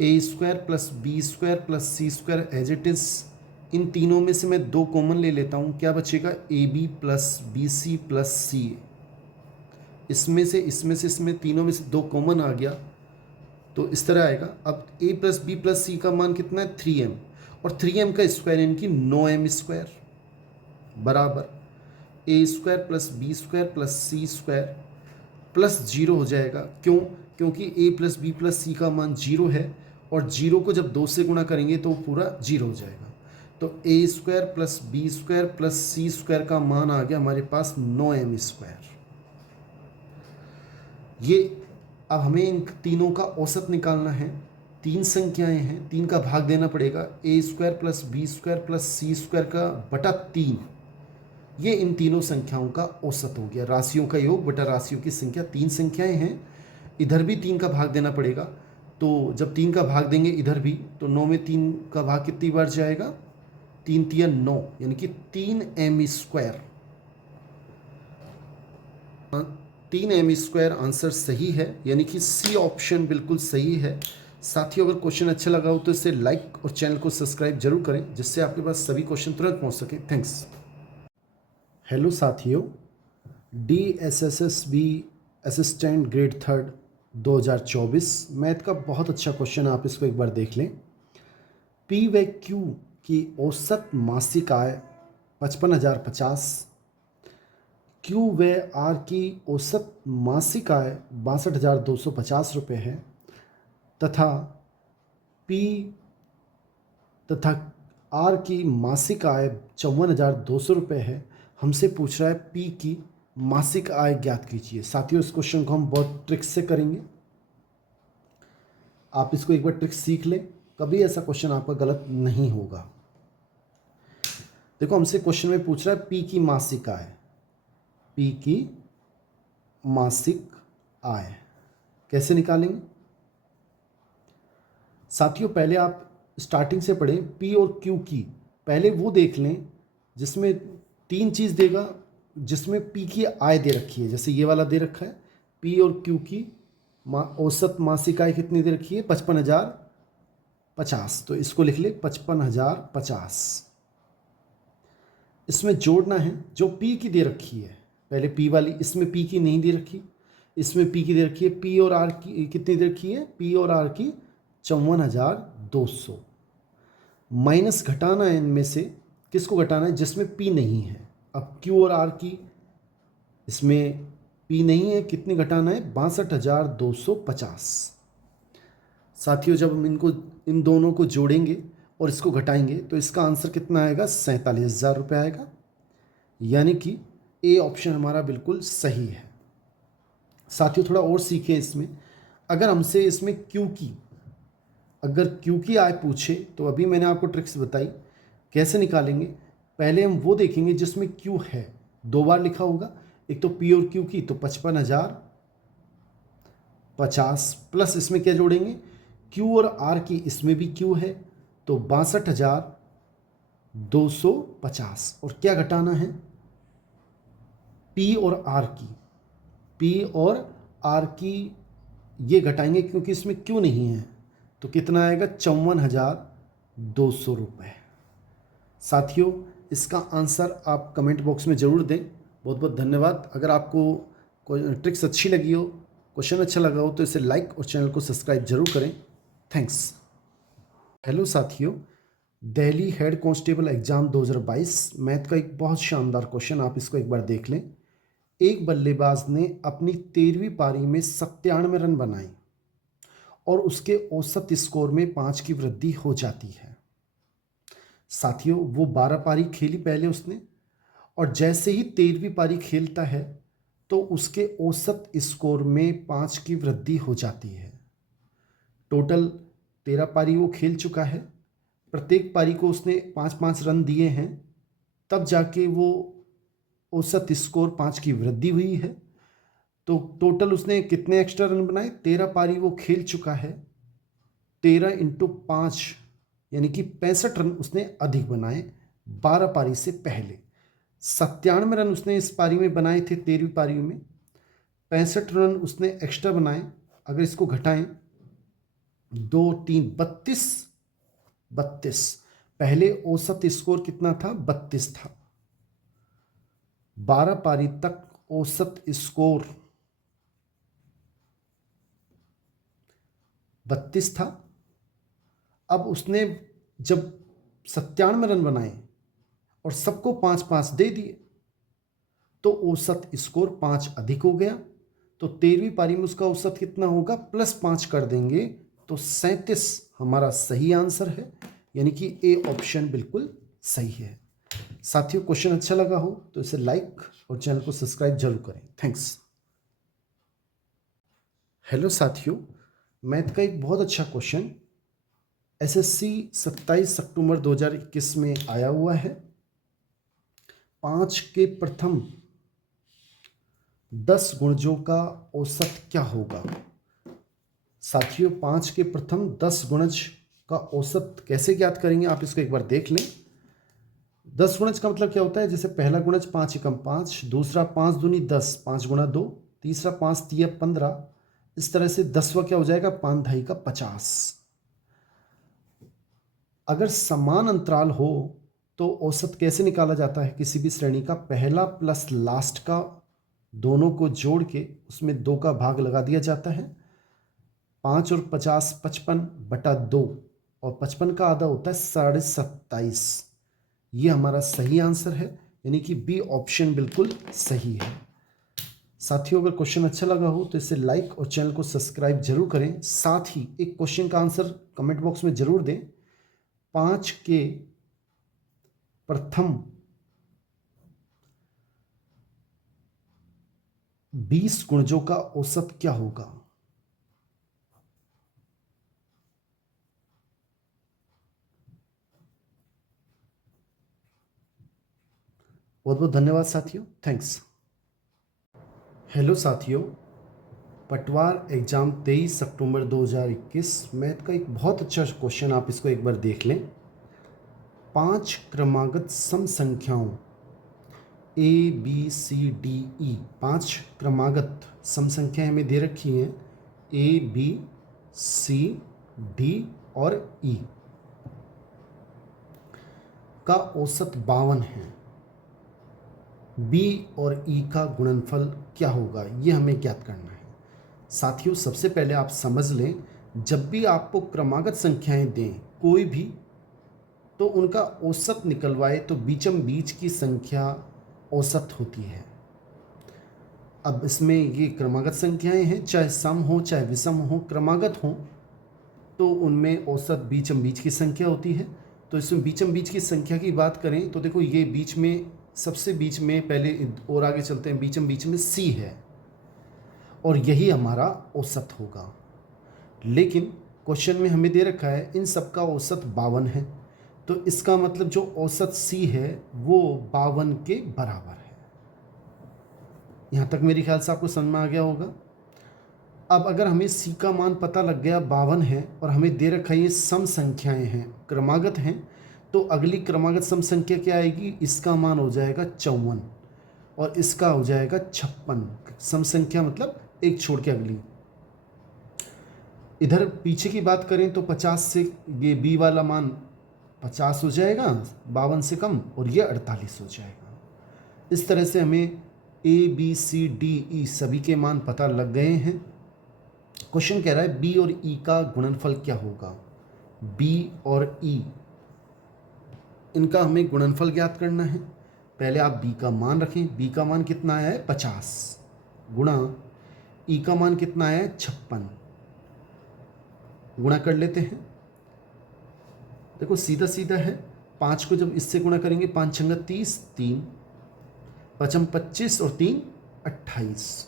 a square plus b square plus c square as it is. इन तीनों में से मैं 2 कॉमन ले लेता हूँ, क्या बचेगा, a b plus b c plus c a. इसमें से इसमें तीनों में से 2 कॉमन आ गया तो इस तरह आएगा। अब a plus b plus c का मान कितना है 3m, और 3m का स्क्वायर यानी कि 9m स्क्वायर बराबर a square plus b square plus c square plus 0 हो जाएगा। क्यों, क्योंकि a plus b plus c का मान 0 है, और 0 को जब 2 से गुणा करेंगे तो पूरा 0 हो जाएगा। तो a square plus b square plus c square का मान आ गया हमारे पास 9m स्क्वायर। ये अब हमें इन तीनों का औसत निकालना है। तीन संख्याएं हैं, तीन का भाग देना पड़ेगा। A square plus b square plus c square का बटा 3, ये इन तीनों संख्याओं का औसत हो गया। राशियों का योग बटा राशियों की संख्या। तीन संख्याएं हैं, इधर भी 3 का भाग देना पड़ेगा। तो जब 3 का भाग देंगे इधर भी, तो 9 में 3 का भाग कितनी बार जाएगा? 3 तिया 9, यानी कि 3m square. 3m square answer सही है, यानी कि सी ऑप्शन बिल्कुल सही है। साथियों, अगर क्वेश्चन अच्छा लगा हो तो इसे लाइक और चैनल को सब्सक्राइब जरूर करें, जिससे आपके पास सभी क्वेश्चन तुरंत पहुंच सके। थैंक्स। हेलो साथियों, DSSSB असिस्टेंट ग्रेड 3 2024 मैथ का बहुत अच्छा क्वेश्चन, आप इसको एक बार देख लें। P व Q की औसत मासिक आय 55,050, Q व R की औसत मासिक आय 62,250 रुपये है, तथा P तथा R की मासिक आय 54,200 रुपये है। हमसे पूछ रहा है P की मासिक आय ज्ञात कीजिए। साथियों, इस क्वेश्चन को हम बहुत ट्रिक्स से करेंगे। आप इसको एक बार ट्रिक्स सीख लें, कभी ऐसा क्वेश्चन आपका गलत नहीं होगा। देखो, हमसे क्वेश्चन में पूछ रहा है P की मासिक आय। P की मासिक आय कैसे निकालेंगे? साथियों, पहले आप स्टार्टिंग से पढ़ें। P और Q की पहले वो देख लें जिसमें 3 चीज़ देगा, जिसमें P की आय दे रखी है। जैसे ये वाला दे रखा है, P और Q की औसत मासिक आय कितनी दे रखी है? 55,050। तो इसको लिख ले 55,050। इसमें जोड़ना है जो P की दे रखी है। पहले P वाली, इसमें P की नहीं दे रखी, इसमें P की दे रखी है। P और R की कितनी दे रखी है? P और R की 54,200। माइनस घटाना है इनमें से, किसको घटाना है? जिसमें P नहीं है। अब Q और R की, इसमें P नहीं है, कितनी घटाना है? 62,250। साथियों, जब हम इन दोनों को जोड़ेंगे और इसको घटाएंगे तो इसका आंसर कितना आएगा? 47,000 रुपये आएगा। यानी कि ए ऑप्शन हमारा बिल्कुल सही है। साथियों, थोड़ा और सीखें इसमें। अगर हमसे इसमें अगर Q की आय पूछे तो अभी मैंने आपको ट्रिक्स बताई कैसे निकालेंगे। पहले हम वो देखेंगे जिसमें Q है, 2 बार लिखा होगा। एक तो P और Q की, तो 55,050 प्लस इसमें क्या जोड़ेंगे? Q और R की, इसमें भी Q है तो 62,250। और क्या घटाना है? P और R की, P और R की ये घटाएंगे क्योंकि इसमें Q नहीं है, तो कितना आएगा? 54,200 रुपये। साथियों, इसका आंसर आप कमेंट बॉक्स में ज़रूर दें। बहुत बहुत धन्यवाद। अगर आपको कोई ट्रिक्स अच्छी लगी हो, क्वेश्चन अच्छा लगा हो, तो इसे लाइक और चैनल को सब्सक्राइब जरूर करें। थैंक्स। हेलो साथियों, Delhi head constable exam 2022 math का एक बहुत शानदार क्वेश्चन, आप इसको एक बार देख लें। एक बल्लेबाज ने अपनी 13वीं पारी में 97 रन बनाए और उसके औसत स्कोर में 5 की वृद्धि हो जाती है। साथियों, वो 12 पारी खेली पहले उसने, और जैसे ही 13वीं पारी खेलता है तो उसके औसत स्कोर में 5 की वृद्धि हो जाती है। टोटल 13 पारी वो खेल चुका है, प्रत्येक पारी को उसने 5-5 रन दिए हैं, तब जाके वो औसत स्कोर 5 की वृद्धि हुई है। तो टोटल उसने कितने एक्स्ट्रा रन बनाए? 13 पारी वो खेल चुका है, 13 × 5 यानी कि 65 रन उसने अधिक बनाए 12 पारी से पहले। 97 रन उसने इस पारी में बनाए थे, 13वीं पारी में 65 रन उसने एक्स्ट्रा बनाए। अगर इसको घटाएं, 2 3 32, पहले औसत स्कोर कितना था? 32 था। 12 पारी तक औसत स्कोर 32 था। अब उसने जब 97 रन बनाए और सबको 5-5 दे दिए तो औसत स्कोर 5 अधिक हो गया। तो 13वीं पारी में उसका औसत कितना होगा? +5 कर देंगे तो 37 हमारा सही आंसर है। यानी कि ए ऑप्शन बिल्कुल सही है। साथियों, क्वेश्चन अच्छा लगा हो तो इसे लाइक और चैनल को सब्सक्राइब जरूर करें। थैंक्स। हेलो साथियों, मैथ का एक बहुत अच्छा क्वेश्चन एसएससी 27 अक्टूबर 2021 में आया हुआ है। 5 के प्रथम 10 गुणजों का औसत क्या होगा। साथियों, 5 के प्रथम 10 गुणज का औसत कैसे ज्ञात करेंगे, आप इसको एक बार देख लें। 10 गुणज का मतलब क्या होता है, जैसे पहला गुणज 5 एकम 5, दूसरा 5 दूनी 10, 5 गुणा 2, तीसरा 5 तिया 15, इस तरह से 10वां क्या हो जाएगा, 5 ढाई का 50। अगर समान अंतराल हो तो औसत कैसे निकाला जाता है, किसी भी श्रेणी का पहला प्लस लास्ट का दोनों को जोड़ के उसमें 2 का भाग लगा दिया जाता है। 5 और 50 55/2 और 55 का आधा होता है 27.5। ये हमारा सही आंसर है, यानी कि बी ऑप्शन बिल्कुल सही है। साथियों, अगर क्वेश्चन अच्छा लगा हो तो इसे लाइक और चैनल को सब्सक्राइब जरूर करें। साथ ही एक क्वेश्चन का आंसर कमेंट बॉक्स में जरूर दें। 5 के प्रथम 20 गुणजों का औसत क्या होगा। बहुत बहुत धन्यवाद साथियों, थैंक्स। हेलो साथियों, पटवार एग्जाम 23 अक्टूबर 2021 मैथ का एक बहुत अच्छा क्वेश्चन, आप इसको एक बार देख लें। 5 क्रमागत सम संख्याओं A B C D E, 5 क्रमागत सम संख्याएं हमें दे रखी हैं, ए बी सी डी और ई का औसत 52 है। बी और ई का गुणनफल क्या होगा, ये हमें ज्ञात करना है। साथियों, सबसे पहले आप समझ लें, जब भी आपको क्रमागत संख्याएं दें कोई भी, तो उनका औसत निकलवाए तो बीचम बीच की संख्या औसत होती है। अब इसमें ये क्रमागत संख्याएं हैं, चाहे सम हो चाहे विषम हो, क्रमागत हो तो उनमें औसत बीचम बीच की संख्या होती है। तो इसमें बीचम बीच की संख्या की बात करें तो देखो, ये बीच में, सबसे बीच में, पहले और आगे चलते हैं, बीचम बीच में सी है और यही हमारा औसत होगा। लेकिन क्वेश्चन में हमें दे रखा है इन सब का औसत 52 है, तो इसका मतलब जो औसत सी है वो 52 के बराबर है। यहाँ तक मेरे ख्याल से आपको समझ में आ गया होगा। अब अगर हमें सी का मान पता लग गया 52 है और हमें दे रखा है ये सम संख्याएं हैं, क्रमागत हैं, तो अगली क्रमागत सम संख्या क्या आएगी, इसका मान हो जाएगा 54 और इसका हो जाएगा 56। सम संख्या मतलब एक छोड़ के अगली। इधर पीछे की बात करें तो 50 से ये बी वाला मान 50 हो जाएगा 52 से कम, और ये 48 हो जाएगा। इस तरह से हमें A B C D E सभी के मान पता लग गए हैं। क्वेश्चन कह रहा है बी और ई का गुणनफल क्या होगा। बी और ई, इनका हमें गुणनफल ज्ञात करना है। पहले आप बी का मान रखें, बी का मान कितना आया है 50, गुणा ई का मान कितना आया है 56, गुणा कर लेते हैं। देखो सीधा सीधा है, 5 को जब इससे गुणा करेंगे 5 छंगा 30, 3 पचम 25 और 3 28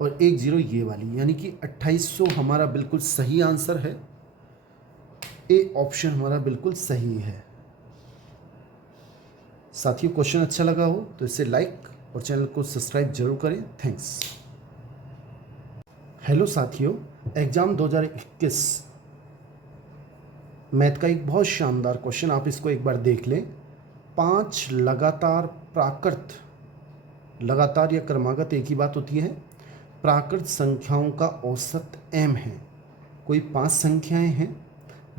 और 1 0 ये वाली, यानी कि 2800 हमारा बिल्कुल सही आंसर है। ए ऑप्शन हमारा बिल्कुल सही है। साथियों, क्वेश्चन अच्छा लगा हो तो इसे लाइक और चैनल को सब्सक्राइब जरूर करें। थैंक्स। हेलो साथियों, एग्जाम 2021 मैथ का एक बहुत शानदार क्वेश्चन, आप इसको एक बार देख लें। 5 लगातार प्राकृत, लगातार या क्रमागत एक ही बात होती है, प्राकृत संख्याओं का औसत m है। कोई 5 संख्याएं हैं,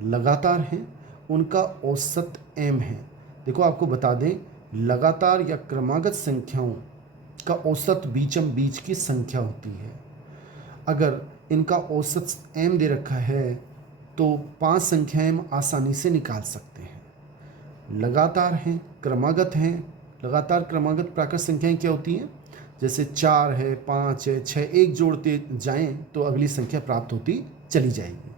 लगातार हैं, उनका औसत m है। देखो आपको बता दें, लगातार या क्रमागत संख्याओं का औसत बीचम बीच की संख्या होती है। अगर इनका औसत m दे रखा है तो 5 संख्याएं हम आसानी से निकाल सकते हैं। लगातार हैं, क्रमागत हैं। लगातार क्रमागत प्राकृत संख्याएं क्या होती हैं, जैसे 4 है, 5 है, 6, एक जोड़ते जाएं तो अगली संख्या प्राप्त होती चली जाएगी।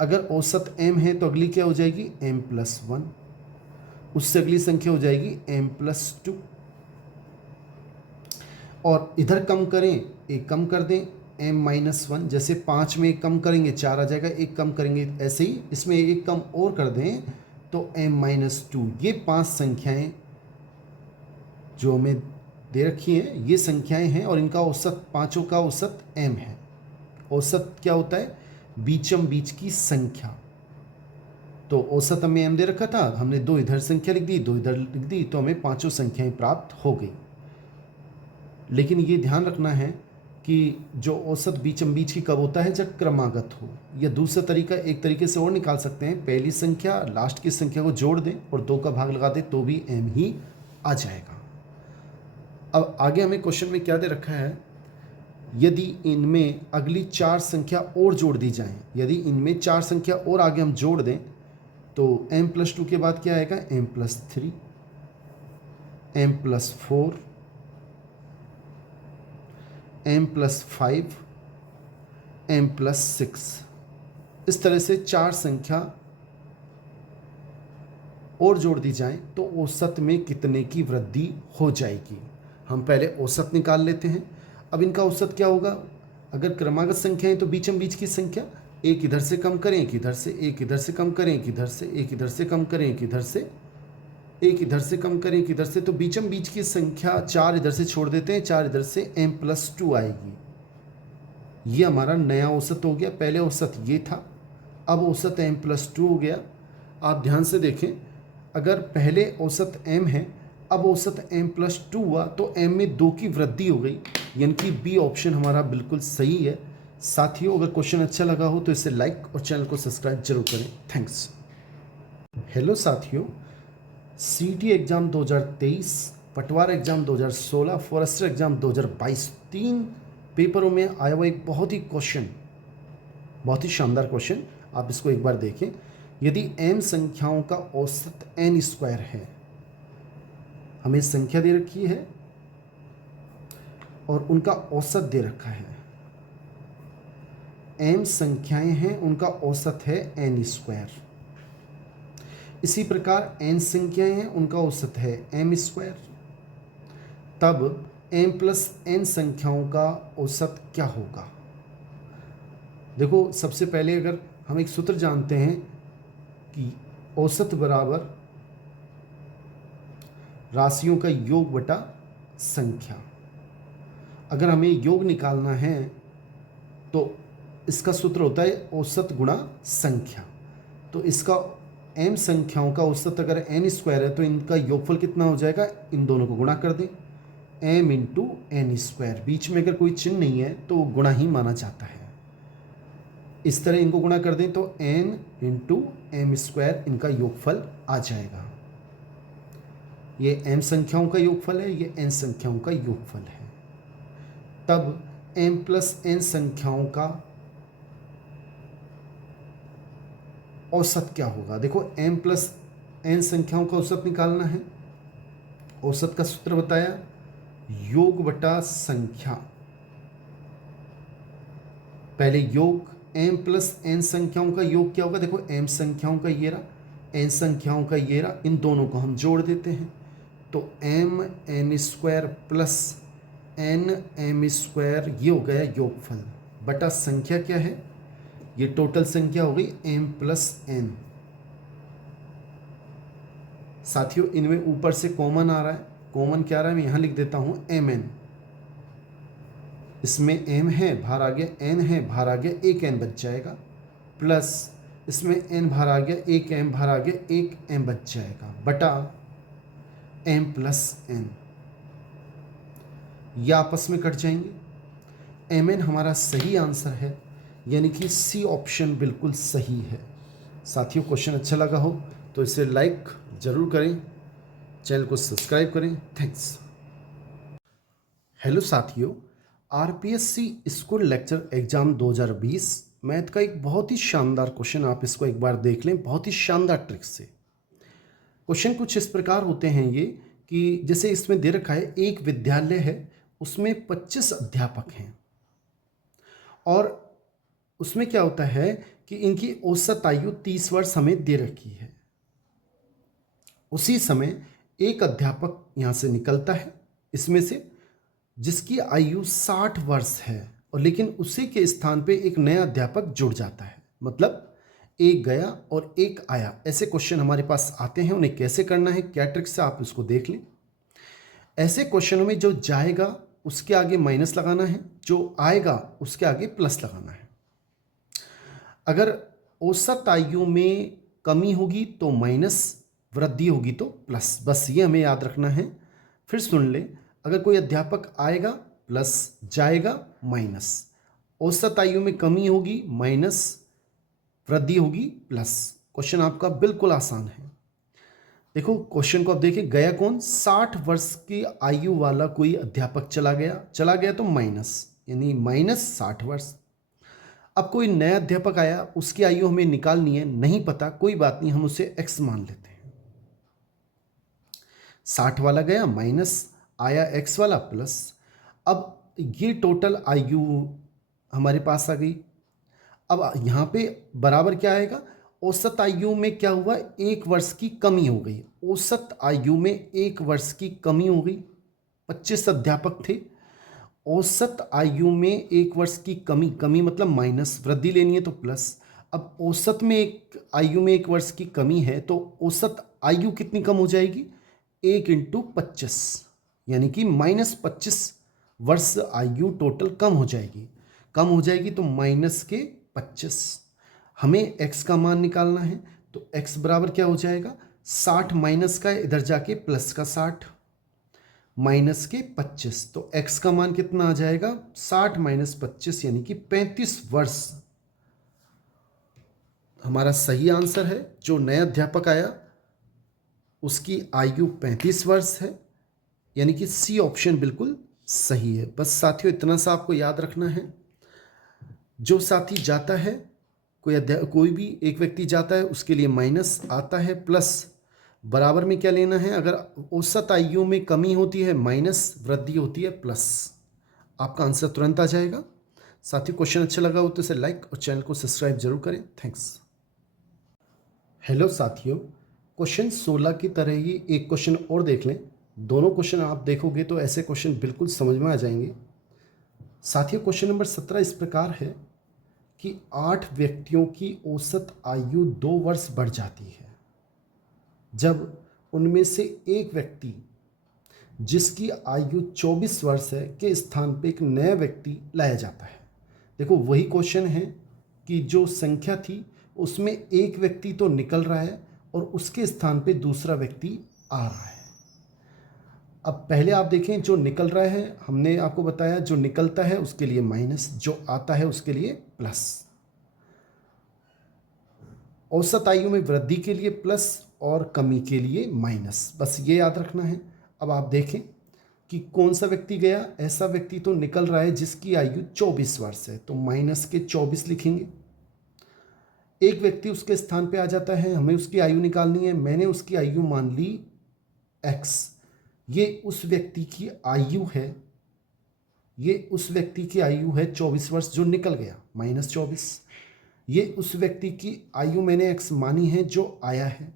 अगर औसत m है तो अगली क्या हो जाएगी m+1। उससे अगली संख्या हो जाएगी m+2, और इधर कम करें, एक कम कर दें m-1, जैसे 5 में एक कम करेंगे 4 आ जाएगा, एक कम करेंगे, ऐसे ही इसमें एक कम और कर दें तो m-2। ये 5 संख्याएं जो हमें दे रखी हैं ये संख्याएं हैं, और इनका औसत, पांचों का औसत m है। औसत क्या होता है? बीचम बीच की संख्या। तो औसत हमें m दे रखा था, हमने 2 इधर संख्या लिख दी, 2 इधर लिख दी, तो हमें पांचों संख्याएं प्राप्त हो गई। लेकिन ये ध्यान रखना है कि जो औसत बीचम बीच की कब होता है? जब क्रमागत हो। या दूसरा तरीका, एक तरीके से और निकाल सकते हैं, पहली संख्या लास्ट की संख्या को जोड़ दें और 2 का भाग लगा दें तो भी m ही आ जाएगा। अब आगे हमें क्वेश्चन में क्या दे रखा है? यदि इनमें अगली 4 संख्या और जोड़ दी जाए, यदि इनमें 4 संख्या और आगे हम जोड़ दें तो m+2 के बाद क्या आएगा? m+3, m+4, m+5, m+6। इस तरह से 4 संख्या और जोड़ दी जाए तो औसत में कितने की वृद्धि हो जाएगी? हम पहले औसत निकाल लेते हैं। अब इनका औसत क्या होगा? अगर क्रमागत संख्या है तो बीचम बीच की संख्या, एक इधर से कम करें, एक इधर से, एक इधर से कम करें, एक इधर से, एक इधर से कम करें, एक इधर से, एक इधर से कम करें, एक इधर से, तो बीचम बीच की संख्या 4 इधर से छोड़ देते हैं, 4 इधर से, m+2 आएगी। ये हमारा नया औसत हो गया। पहले औसत ये था, अब औसत m+2 हो गया। आप ध्यान से देखें, अगर पहले औसत m है, अब औसत m+2 हुआ तो m में 2 की वृद्धि हो गई, यानी कि बी ऑप्शन हमारा बिल्कुल सही है। साथियों, अगर क्वेश्चन अच्छा लगा हो तो इसे लाइक और चैनल को सब्सक्राइब जरूर करें। थैंक्स। हेलो साथियों, सीटी एग्ज़ाम 2023, पटवार एग्ज़ाम 2016, फॉरेस्टर एग्ज़ाम 2022, 3 पेपरों में आया हुआ एक बहुत ही क्वेश्चन, बहुत ही शानदार क्वेश्चन। आप इसको एक बार देखें। यदि m संख्याओं का औसत n² है, हमें संख्या दे रखी है और उनका औसत दे रखा है। m संख्याएं हैं, उनका औसत है n²। इसी प्रकार n संख्याएं हैं, उनका औसत है m²। तब m+n संख्याओं का औसत क्या होगा? देखो, सबसे पहले अगर हम एक सूत्र जानते हैं कि औसत बराबर राशियों का योग बटा संख्या। अगर हमें योग निकालना है तो इसका सूत्र होता है औसत गुणा संख्या। तो इसका m संख्याओं का औसत अगर n² है तो इनका योगफल कितना हो जाएगा? इन दोनों को गुणा कर दें, m × n²। बीच में अगर कोई चिन्ह नहीं है तो गुणा ही माना जाता है। इस तरह इनको गुणा कर दें तो n × m², इनका योगफल आ जाएगा। ये m संख्याओं का योगफल है, ये n संख्याओं का योगफल है। तब m+n संख्याओं का औसत क्या होगा? देखो, m+n संख्याओं का औसत निकालना है। औसत का सूत्र बताया, योग बटा संख्या। पहले योग, m+n संख्याओं का योग क्या होगा? देखो, m संख्याओं का ये रहा, n संख्याओं का ये रहा, इन दोनों को हम जोड़ देते हैं तो m(n² + n(m²) ये हो गया योगफल बटा संख्या क्या है? ये टोटल संख्या हो गई m+n। साथियों, इनमें ऊपर से कॉमन आ रहा है। कॉमन क्या आ रहा है? मैं यहाँ लिख देता हूँ mn। इसमें m है, बाहर आ गया, n है, बाहर आ गया, एक n बच जाएगा, प्लस इसमें n बाहर आ गया, एक m बाहर आ गया, एक m बच जाएगा, बटा m+n। ये आपस में कट जाएंगे। mn हमारा सही आंसर है, यानी कि सी ऑप्शन बिल्कुल सही है। साथियों, क्वेश्चन अच्छा लगा हो तो इसे लाइक ज़रूर करें, चैनल को सब्सक्राइब करें। थैंक्स। हेलो साथियों, RPSC school lecture exam 2020 math का एक बहुत ही शानदार क्वेश्चन, आप इसको एक बार देख लें, बहुत ही शानदार ट्रिक से। क्वेश्चन कुछ इस प्रकार होते हैं ये कि जैसे इसमें दे रखा है, एक विद्यालय है, उसमें 25 अध्यापक हैं और उसमें क्या होता है कि इनकी औसत आयु 30 वर्ष हमें दे रखी है। उसी समय एक अध्यापक यहाँ से निकलता है इसमें से, जिसकी आयु 60 वर्ष है, और लेकिन उसी के स्थान पे एक नया अध्यापक जुड़ जाता है। मतलब एक गया और एक आया। ऐसे क्वेश्चन हमारे पास आते हैं, उन्हें कैसे करना है, क्या ट्रिक्स से आप इसको देख लें। ऐसे क्वेश्चनों में जो जाएगा उसके आगे माइनस लगाना है, जो आएगा उसके आगे प्लस लगाना है। अगर औसत आयु में कमी होगी तो माइनस, वृद्धि होगी तो प्लस। बस ये हमें याद रखना है। फिर सुन ले, अगर कोई अध्यापक आएगा प्लस, जाएगा माइनस। औसत आयु में कमी होगी माइनस, वृद्धि होगी प्लस। क्वेश्चन आपका बिल्कुल आसान है। देखो क्वेश्चन को आप देखें, गया कौन? 60 वर्ष की आयु वाला कोई अध्यापक चला गया तो माइनस, यानी माइनस 60 वर्ष। अब कोई नया अध्यापक आया, उसकी आयु हमें निकालनी है, नहीं पता, कोई बात नहीं, हम उसे x मान लेते हैं। 60 वाला गया माइनस, आया x वाला प्लस। अब ये टोटल आयु हमारे पास आ गई। अब यहाँ पे बराबर क्या आएगा? औसत आयु में क्या हुआ? 1 वर्ष की कमी हो गई। औसत आयु में 1 वर्ष की कमी हो गई। 25 अध्यापक थे, औसत आयु में 1 वर्ष की कमी मतलब माइनस, वृद्धि लेनी है तो प्लस। अब औसत में एक आयु में 1 वर्ष की कमी है तो औसत आयु कितनी कम हो जाएगी? 1 × 25, यानी कि -25 वर्ष आयु टोटल कम हो जाएगी तो माइनस के 25। हमें x का मान निकालना है तो x बराबर क्या हो जाएगा? 60 माइनस का इधर जाके प्लस का 60, माइनस के 25, तो x का मान कितना आ जाएगा? 60 - 25 यानी कि 35 वर्ष हमारा सही आंसर है। जो नया अध्यापक आया उसकी आयु 35 वर्ष है, यानी कि सी ऑप्शन बिल्कुल सही है। बस साथियों इतना सा आपको याद रखना है। जो साथी जाता है, कोई भी एक व्यक्ति जाता है, उसके लिए माइनस आता है, प्लस बराबर में क्या लेना है? अगर औसत आयु में कमी होती है माइनस, वृद्धि होती है प्लस। आपका आंसर तुरंत आ जाएगा। साथियों क्वेश्चन अच्छा लगा हो तो इसे लाइक और चैनल को सब्सक्राइब जरूर करें। थैंक्स। हेलो साथियों, क्वेश्चन 16 की तरह ही एक क्वेश्चन और देख लें। दोनों क्वेश्चन आप देखोगे तो ऐसे क्वेश्चन बिल्कुल समझ में आ जाएंगे। साथियों क्वेश्चन नंबर 17 इस प्रकार है कि 8 व्यक्तियों की औसत आयु 2 वर्ष बढ़ जाती है जब उनमें से एक व्यक्ति जिसकी आयु 24 वर्ष है के स्थान पे एक नया व्यक्ति लाया जाता है। देखो वही क्वेश्चन है कि जो संख्या थी उसमें एक व्यक्ति तो निकल रहा है और उसके स्थान पे दूसरा व्यक्ति आ रहा है। अब पहले आप देखें, जो निकल रहा है हमने आपको बताया, जो निकलता है उसके लिए माइनस, जो आता है उसके लिए प्लस। औसत आयु में वृद्धि के लिए प्लस और कमी के लिए माइनस, बस ये याद रखना है। अब आप देखें कि कौन सा व्यक्ति गया। ऐसा व्यक्ति तो निकल रहा है जिसकी आयु 24 वर्ष है, तो माइनस के 24 लिखेंगे। एक व्यक्ति उसके स्थान पे आ जाता है, हमें उसकी आयु निकालनी है। मैंने उसकी आयु मान ली x। ये उस व्यक्ति की आयु है, ये उस व्यक्ति की आयु है 24 वर्ष जो निकल गया, -24। ये उस व्यक्ति की आयु मैंने x मानी है जो आया है।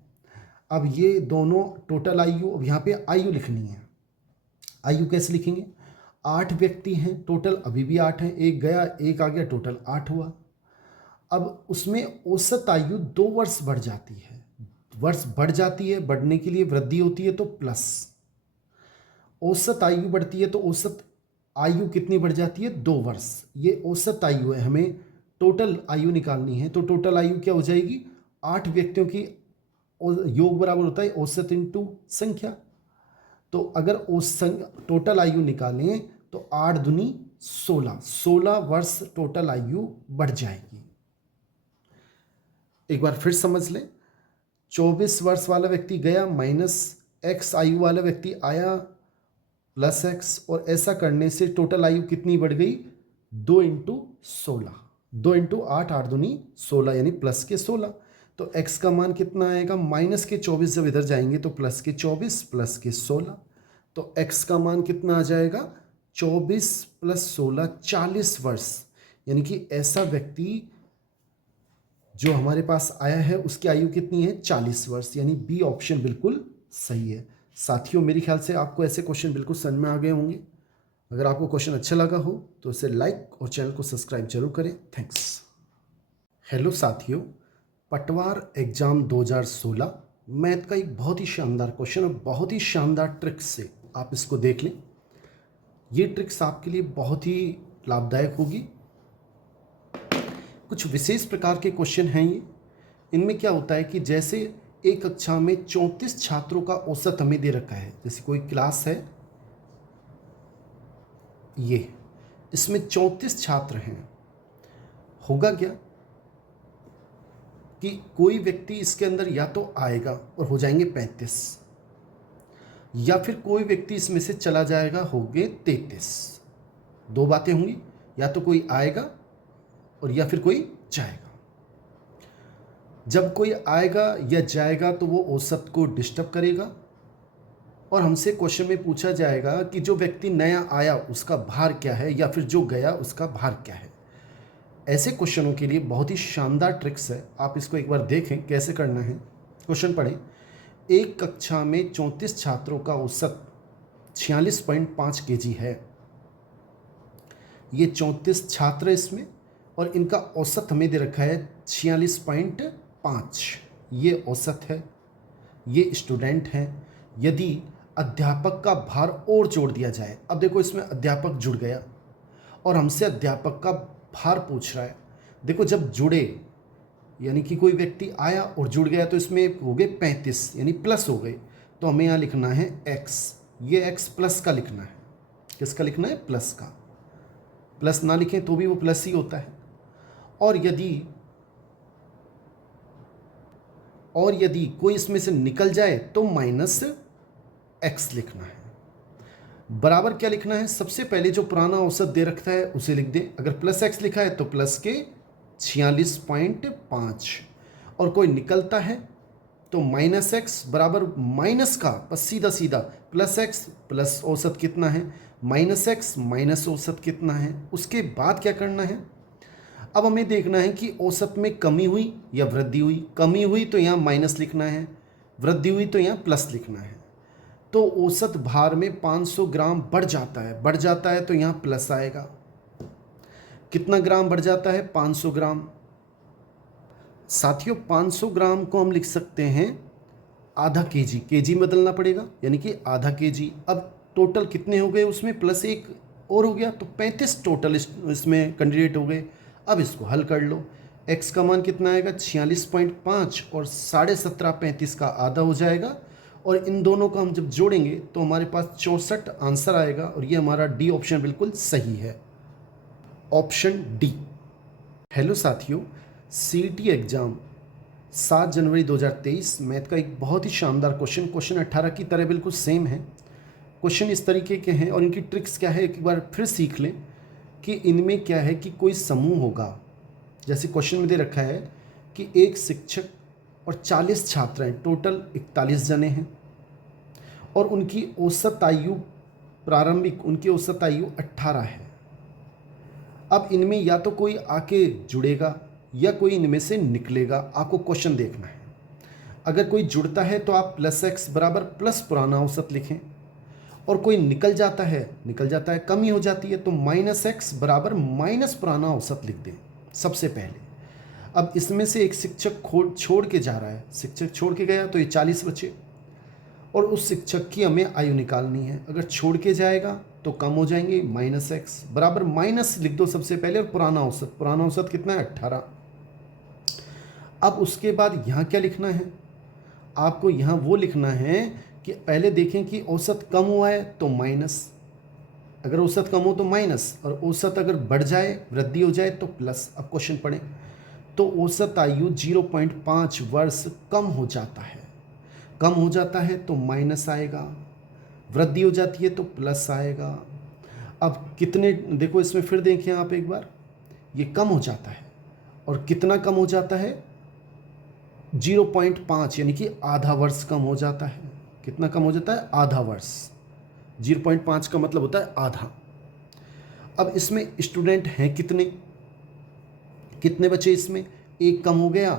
अब ये दोनों टोटल आयु, अब यहाँ पे आयु लिखनी है। आयु कैसे लिखेंगे? 8 व्यक्ति हैं टोटल, अभी भी 8 हैं, एक गया एक आ गया, टोटल 8 हुआ। अब उसमें औसत आयु 2 वर्ष बढ़ जाती है। वर्ष बढ़ जाती है, बढ़ने के लिए वृद्धि होती है तो प्लस। औसत आयु बढ़ती है तो औसत आयु कितनी बढ़ जाती है? 2 वर्ष। ये औसत आयु है, हमें टोटल आयु निकालनी है। तो टोटल आयु क्या हो जाएगी? 8 व्यक्तियों की योग बराबर होता है औसत इंटू संख्या। तो अगर टोटल आयु निकालें तो 8 दूनी 16, 16 वर्ष टोटल आयु बढ़ जाएगी। एक बार फिर समझ लें, 24 वर्ष वाला व्यक्ति गया, -x आयु वाला व्यक्ति आया, +x, और ऐसा करने से टोटल आयु कितनी बढ़ गई? 2 × 16, 2 × 8, 8 दूनी 16, यानी प्लस के 16। तो x का मान कितना आएगा? -के 24, जब इधर जाएंगे तो प्लस के 24 प्लस के 16, तो x का मान कितना आ जाएगा? 24 + 16, 40 वर्ष। यानी कि ऐसा व्यक्ति जो हमारे पास आया है उसकी आयु कितनी है? 40 वर्ष, यानी बी ऑप्शन बिल्कुल सही है। साथियों, मेरे ख्याल से आपको ऐसे क्वेश्चन बिल्कुल समझ में आ गए होंगे। अगर आपको क्वेश्चन अच्छा लगा हो तो इसे लाइक और चैनल को सब्सक्राइब जरूर करें। थैंक्स। हेलो साथियों, पटवार एग्जाम 2016 मैथ का एक बहुत ही शानदार क्वेश्चन और बहुत ही शानदार ट्रिक्स से आप इसको देख लें। ये ट्रिक्स आपके लिए बहुत ही लाभदायक होगी। कुछ विशेष प्रकार के क्वेश्चन हैं ये। इनमें क्या होता है कि जैसे एक कक्षा में 34 छात्रों का औसत हमें दे रखा है, जैसे कोई क्लास है ये, इसमें 34 छात्र हैं। होगा क्या कि कोई व्यक्ति इसके अंदर या तो आएगा और हो जाएंगे 35, या फिर कोई व्यक्ति इसमें से चला जाएगा, हो गए 33। दो बातें होंगी, या तो कोई आएगा और या फिर कोई जाएगा। जब कोई आएगा या जाएगा तो वो औसत को डिस्टर्ब करेगा और हमसे क्वेश्चन में पूछा जाएगा कि जो व्यक्ति नया आया उसका भार क्या है, या फिर जो गया उसका भार क्या है। ऐसे क्वेश्चनों के लिए बहुत ही शानदार ट्रिक्स है, आप इसको एक बार देखें कैसे करना है। क्वेश्चन पढ़ें। एक कक्षा में 34 छात्रों का औसत 46.5 kg है। ये 34 छात्र इसमें और इनका औसत हमें दे रखा है 46.5। ये औसत है, ये स्टूडेंट हैं। यदि अध्यापक का भार और जोड़ दिया जाए, अब देखो इसमें अध्यापक जुड़ गया और हमसे अध्यापक का भार पूछ रहा है। देखो जब जुड़े यानी कि कोई व्यक्ति आया और जुड़ गया तो इसमें हो गए 35 यानी प्लस हो गए, तो हमें यहाँ लिखना है x। ये x प्लस का लिखना है। किसका लिखना है? प्लस का। प्लस ना लिखें तो भी वो प्लस ही होता है। और यदि कोई इसमें से निकल जाए तो माइनस x लिखना है। बराबर क्या लिखना है? सबसे पहले जो पुराना औसत दे रखता है उसे लिख दें। अगर प्लस x लिखा है तो प्लस के 46.5, और कोई निकलता है तो माइनस एक्स बराबर माइनस का, बस सीधा सीधा प्लस एक्स प्लस औसत कितना है, माइनस एक्स माइनस औसत कितना है। उसके बाद क्या करना है? अब हमें देखना है कि औसत में कमी हुई या वृद्धि हुई। कमी हुई तो यहाँ माइनस लिखना है, वृद्धि हुई तो यहाँ प्लस लिखना है। तो औसत भार में 500 ग्राम बढ़ जाता है तो यहाँ प्लस आएगा। कितना ग्राम बढ़ जाता है? 500 ग्राम। साथियों 500 ग्राम को हम लिख सकते हैं आधा केजी, केजी में बदलना पड़ेगा यानी कि आधा केजी। अब टोटल कितने हो गए? उसमें प्लस एक और हो गया तो 35 टोटल इसमें कैंडिडेट हो गए। अब इसको हल कर लो। x का मान कितना आएगा? 46.5 और 17.5 35 का आधा हो जाएगा, और इन दोनों को हम जब जोड़ेंगे तो हमारे पास 64 आंसर आएगा, और ये हमारा डी ऑप्शन बिल्कुल सही है, ऑप्शन डी। हेलो साथियों, सीईटी एग्जाम 7 जनवरी 2023 मैथ का एक बहुत ही शानदार क्वेश्चन 18 की तरह बिल्कुल सेम है। क्वेश्चन इस तरीके के हैं और इनकी ट्रिक्स क्या है एक बार फिर सीख लें कि इनमें क्या है कि कोई समूह होगा। जैसे क्वेश्चन में दे रखा है कि एक शिक्षक और 40 छात्र हैं, टोटल 41 जने हैं, और उनकी औसत आयु प्रारंभिक उनकी औसत आयु 18 है। अब इनमें या तो कोई आके जुड़ेगा या कोई इनमें से निकलेगा। आपको क्वेश्चन देखना है। अगर कोई जुड़ता है तो आप प्लस एक्स बराबर प्लस पुराना औसत लिखें, और कोई निकल जाता है कमी हो जाती है तो माइनस एक्स बराबर माइनस पुराना औसत लिख दें सबसे पहले। अब इसमें से एक शिक्षक छोड़ के जा रहा है, शिक्षक छोड़ के गया तो ये 40 बचे, और उस शिक्षक की हमें आयु निकालनी है। अगर छोड़ के जाएगा तो कम हो जाएंगे, माइनस एक्स बराबर माइनस लिख दो सबसे पहले, और पुराना औसत कितना है? 18। अब उसके बाद यहाँ क्या लिखना है? आपको यहाँ वो लिखना है कि पहले देखें कि औसत कम हुआ है तो माइनस, अगर औसत कम हो तो माइनस, और औसत अगर बढ़ जाए वृद्धि हो जाए तो प्लस। अब क्वेश्चन पढ़ें। तो औसत आयु 0.5 वर्ष कम हो जाता है तो माइनस आएगा, वृद्धि हो जाती है तो प्लस आएगा। अब कितने देखो इसमें फिर देखिए आप एक बार, ये कम हो जाता है, और कितना कम हो जाता है? 0.5 यानी कि आधा वर्ष कम हो जाता है। कितना कम हो जाता है? आधा वर्ष। 0.5 का मतलब होता है आधा। अब इसमें स्टूडेंट हैं कितने बचे? इसमें एक कम हो गया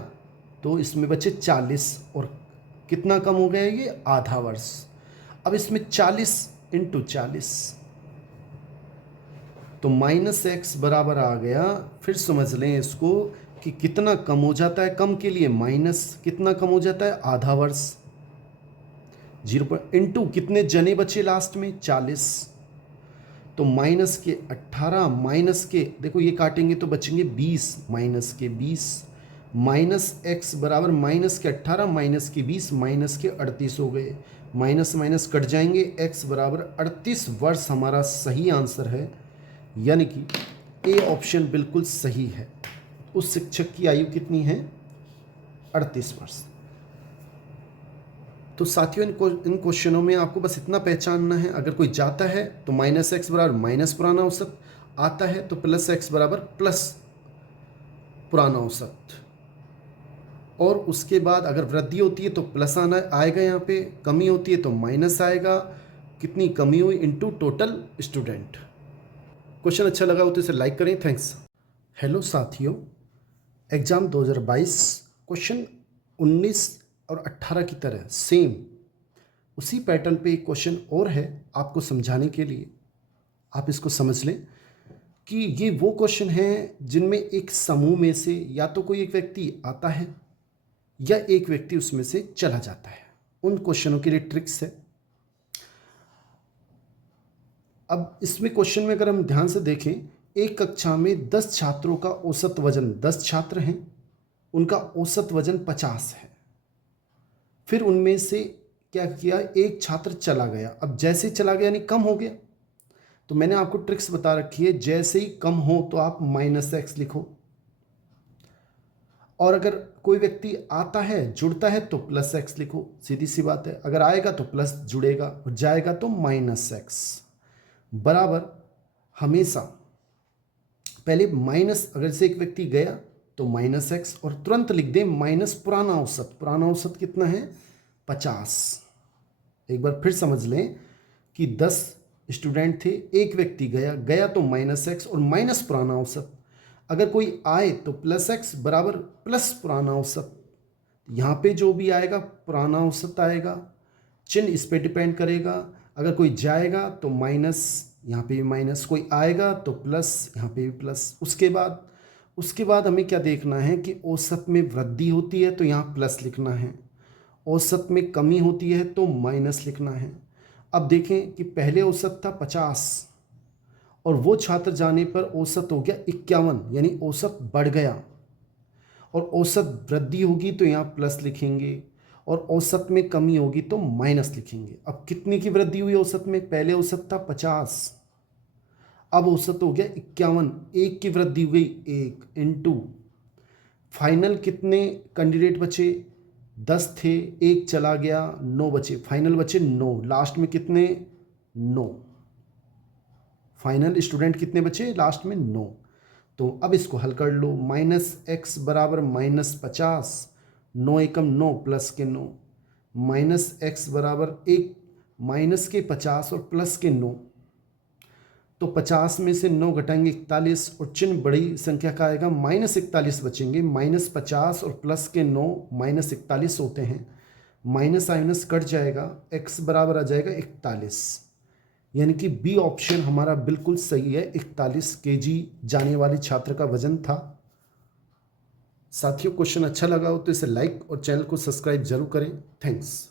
तो इसमें बचे 40, और कितना कम हो गया ये? आधा वर्ष। अब इसमें 40 इंटू 40, तो -x बराबर आ गया। फिर समझ लें इसको कि कितना कम हो जाता है, कम के लिए माइनस, कितना कम हो जाता है? आधा वर्ष। 0 इंटू कितने जने बचे लास्ट में? 40, तो माइनस के 18 माइनस के, देखो ये काटेंगे तो बचेंगे 20, माइनस के 20, माइनस x बराबर माइनस के 18 माइनस के 20 माइनस के 38 हो गए। माइनस माइनस कट जाएंगे, x बराबर 38 वर्ष हमारा सही आंसर है, यानी कि ए ऑप्शन बिल्कुल सही है। उस शिक्षक की आयु कितनी है? 38 वर्ष। तो साथियों इन क्वेश्चनों में आपको बस इतना पहचानना है, अगर कोई जाता है तो -x बराबर माइनस पुराना औसत, आता है तो +x बराबर प्लस पुराना औसत, और उसके बाद अगर वृद्धि होती है तो प्लस आना आएगा, यहाँ पे कमी होती है तो माइनस आएगा। कितनी कमी हुई? Into total student. क्वेश्चन अच्छा लगा हो तो इसे लाइक करें। थैंक्स। हेलो साथियों, एग्ज़ाम 2022 क्वेश्चन 19 और 18 की तरह सेम उसी पैटर्न पे एक क्वेश्चन और है आपको समझाने के लिए। आप इसको समझ लें कि ये वो क्वेश्चन हैं जिनमें एक समूह में से या तो कोई एक व्यक्ति आता है या एक व्यक्ति उसमें से चला जाता है। उन क्वेश्चनों के लिए ट्रिक्स है। अब इसमें क्वेश्चन में अगर हम ध्यान से देखें, एक कक्षा में 10 छात्रों का औसत वजन, 10 छात्र हैं, उनका औसत वजन 50 है। फिर उनमें से क्या किया? एक छात्र चला गया। अब जैसे ही चला गया यानी कम हो गया, तो मैंने आपको ट्रिक्स बता रखी है, जैसे ही कम हो तो आप -x लिखो, और अगर कोई व्यक्ति आता है, जुड़ता है तो +x लिखो। सीधी सी बात है, अगर आएगा तो प्लस जुड़ेगा और जाएगा तो -x बराबर हमेशा पहले माइनस, अगर से एक व्यक्ति गया तो -x और तुरंत लिख दें माइनस पुराना औसत। पुराना औसत कितना है? 50। एक बार फिर समझ लें कि 10 स्टूडेंट थे, एक व्यक्ति गया तो -x और माइनस पुराना औसत। अगर कोई आए तो +x बराबर प्लस पुराना औसत। यहाँ पे जो भी आएगा पुराना औसत आएगा, चिन्ह इस पे डिपेंड करेगा। अगर कोई जाएगा तो माइनस, यहाँ पे भी माइनस, कोई आएगा तो प्लस, यहाँ पे भी प्लस। उसके बाद हमें क्या देखना है कि औसत में वृद्धि होती है तो यहाँ प्लस लिखना है, औसत में कमी होती है तो माइनस लिखना है। अब देखें कि पहले औसत था 50 और वो छात्र जाने पर औसत हो गया 51, यानी औसत बढ़ गया, और औसत वृद्धि होगी तो यहाँ प्लस लिखेंगे, और औसत में कमी होगी तो माइनस लिखेंगे। अब कितने की वृद्धि हुई औसत में? पहले औसत था 50, अब औसत हो गया 51, एक की वृद्धि हो गई 1 इंटू फाइनल कितने कैंडिडेट बचे? 10 थे, एक चला गया, 9 बचे, फाइनल बचे 9। लास्ट में कितने? 9। फाइनल स्टूडेंट कितने बचे? लास्ट में 9। तो अब इसको हल कर लो। -x बराबर -50, 9 एकम 9 प्लस के 9, -x बराबर 1 माइनस के 50 और प्लस के 9, तो 50 में से 9 घटाएंगे 41, और चिन्ह बड़ी संख्या का आएगा -41 बचेंगे। -50 और प्लस के 9 -41 होते हैं, माइनस माइनस कट जाएगा, x बराबर आ जाएगा 41, यानी कि बी ऑप्शन हमारा बिल्कुल सही है। 41 kg जाने वाले छात्र का वजन था। साथियों, क्वेश्चन अच्छा लगा हो तो इसे लाइक और चैनल को सब्सक्राइब जरूर करें। थैंक्स।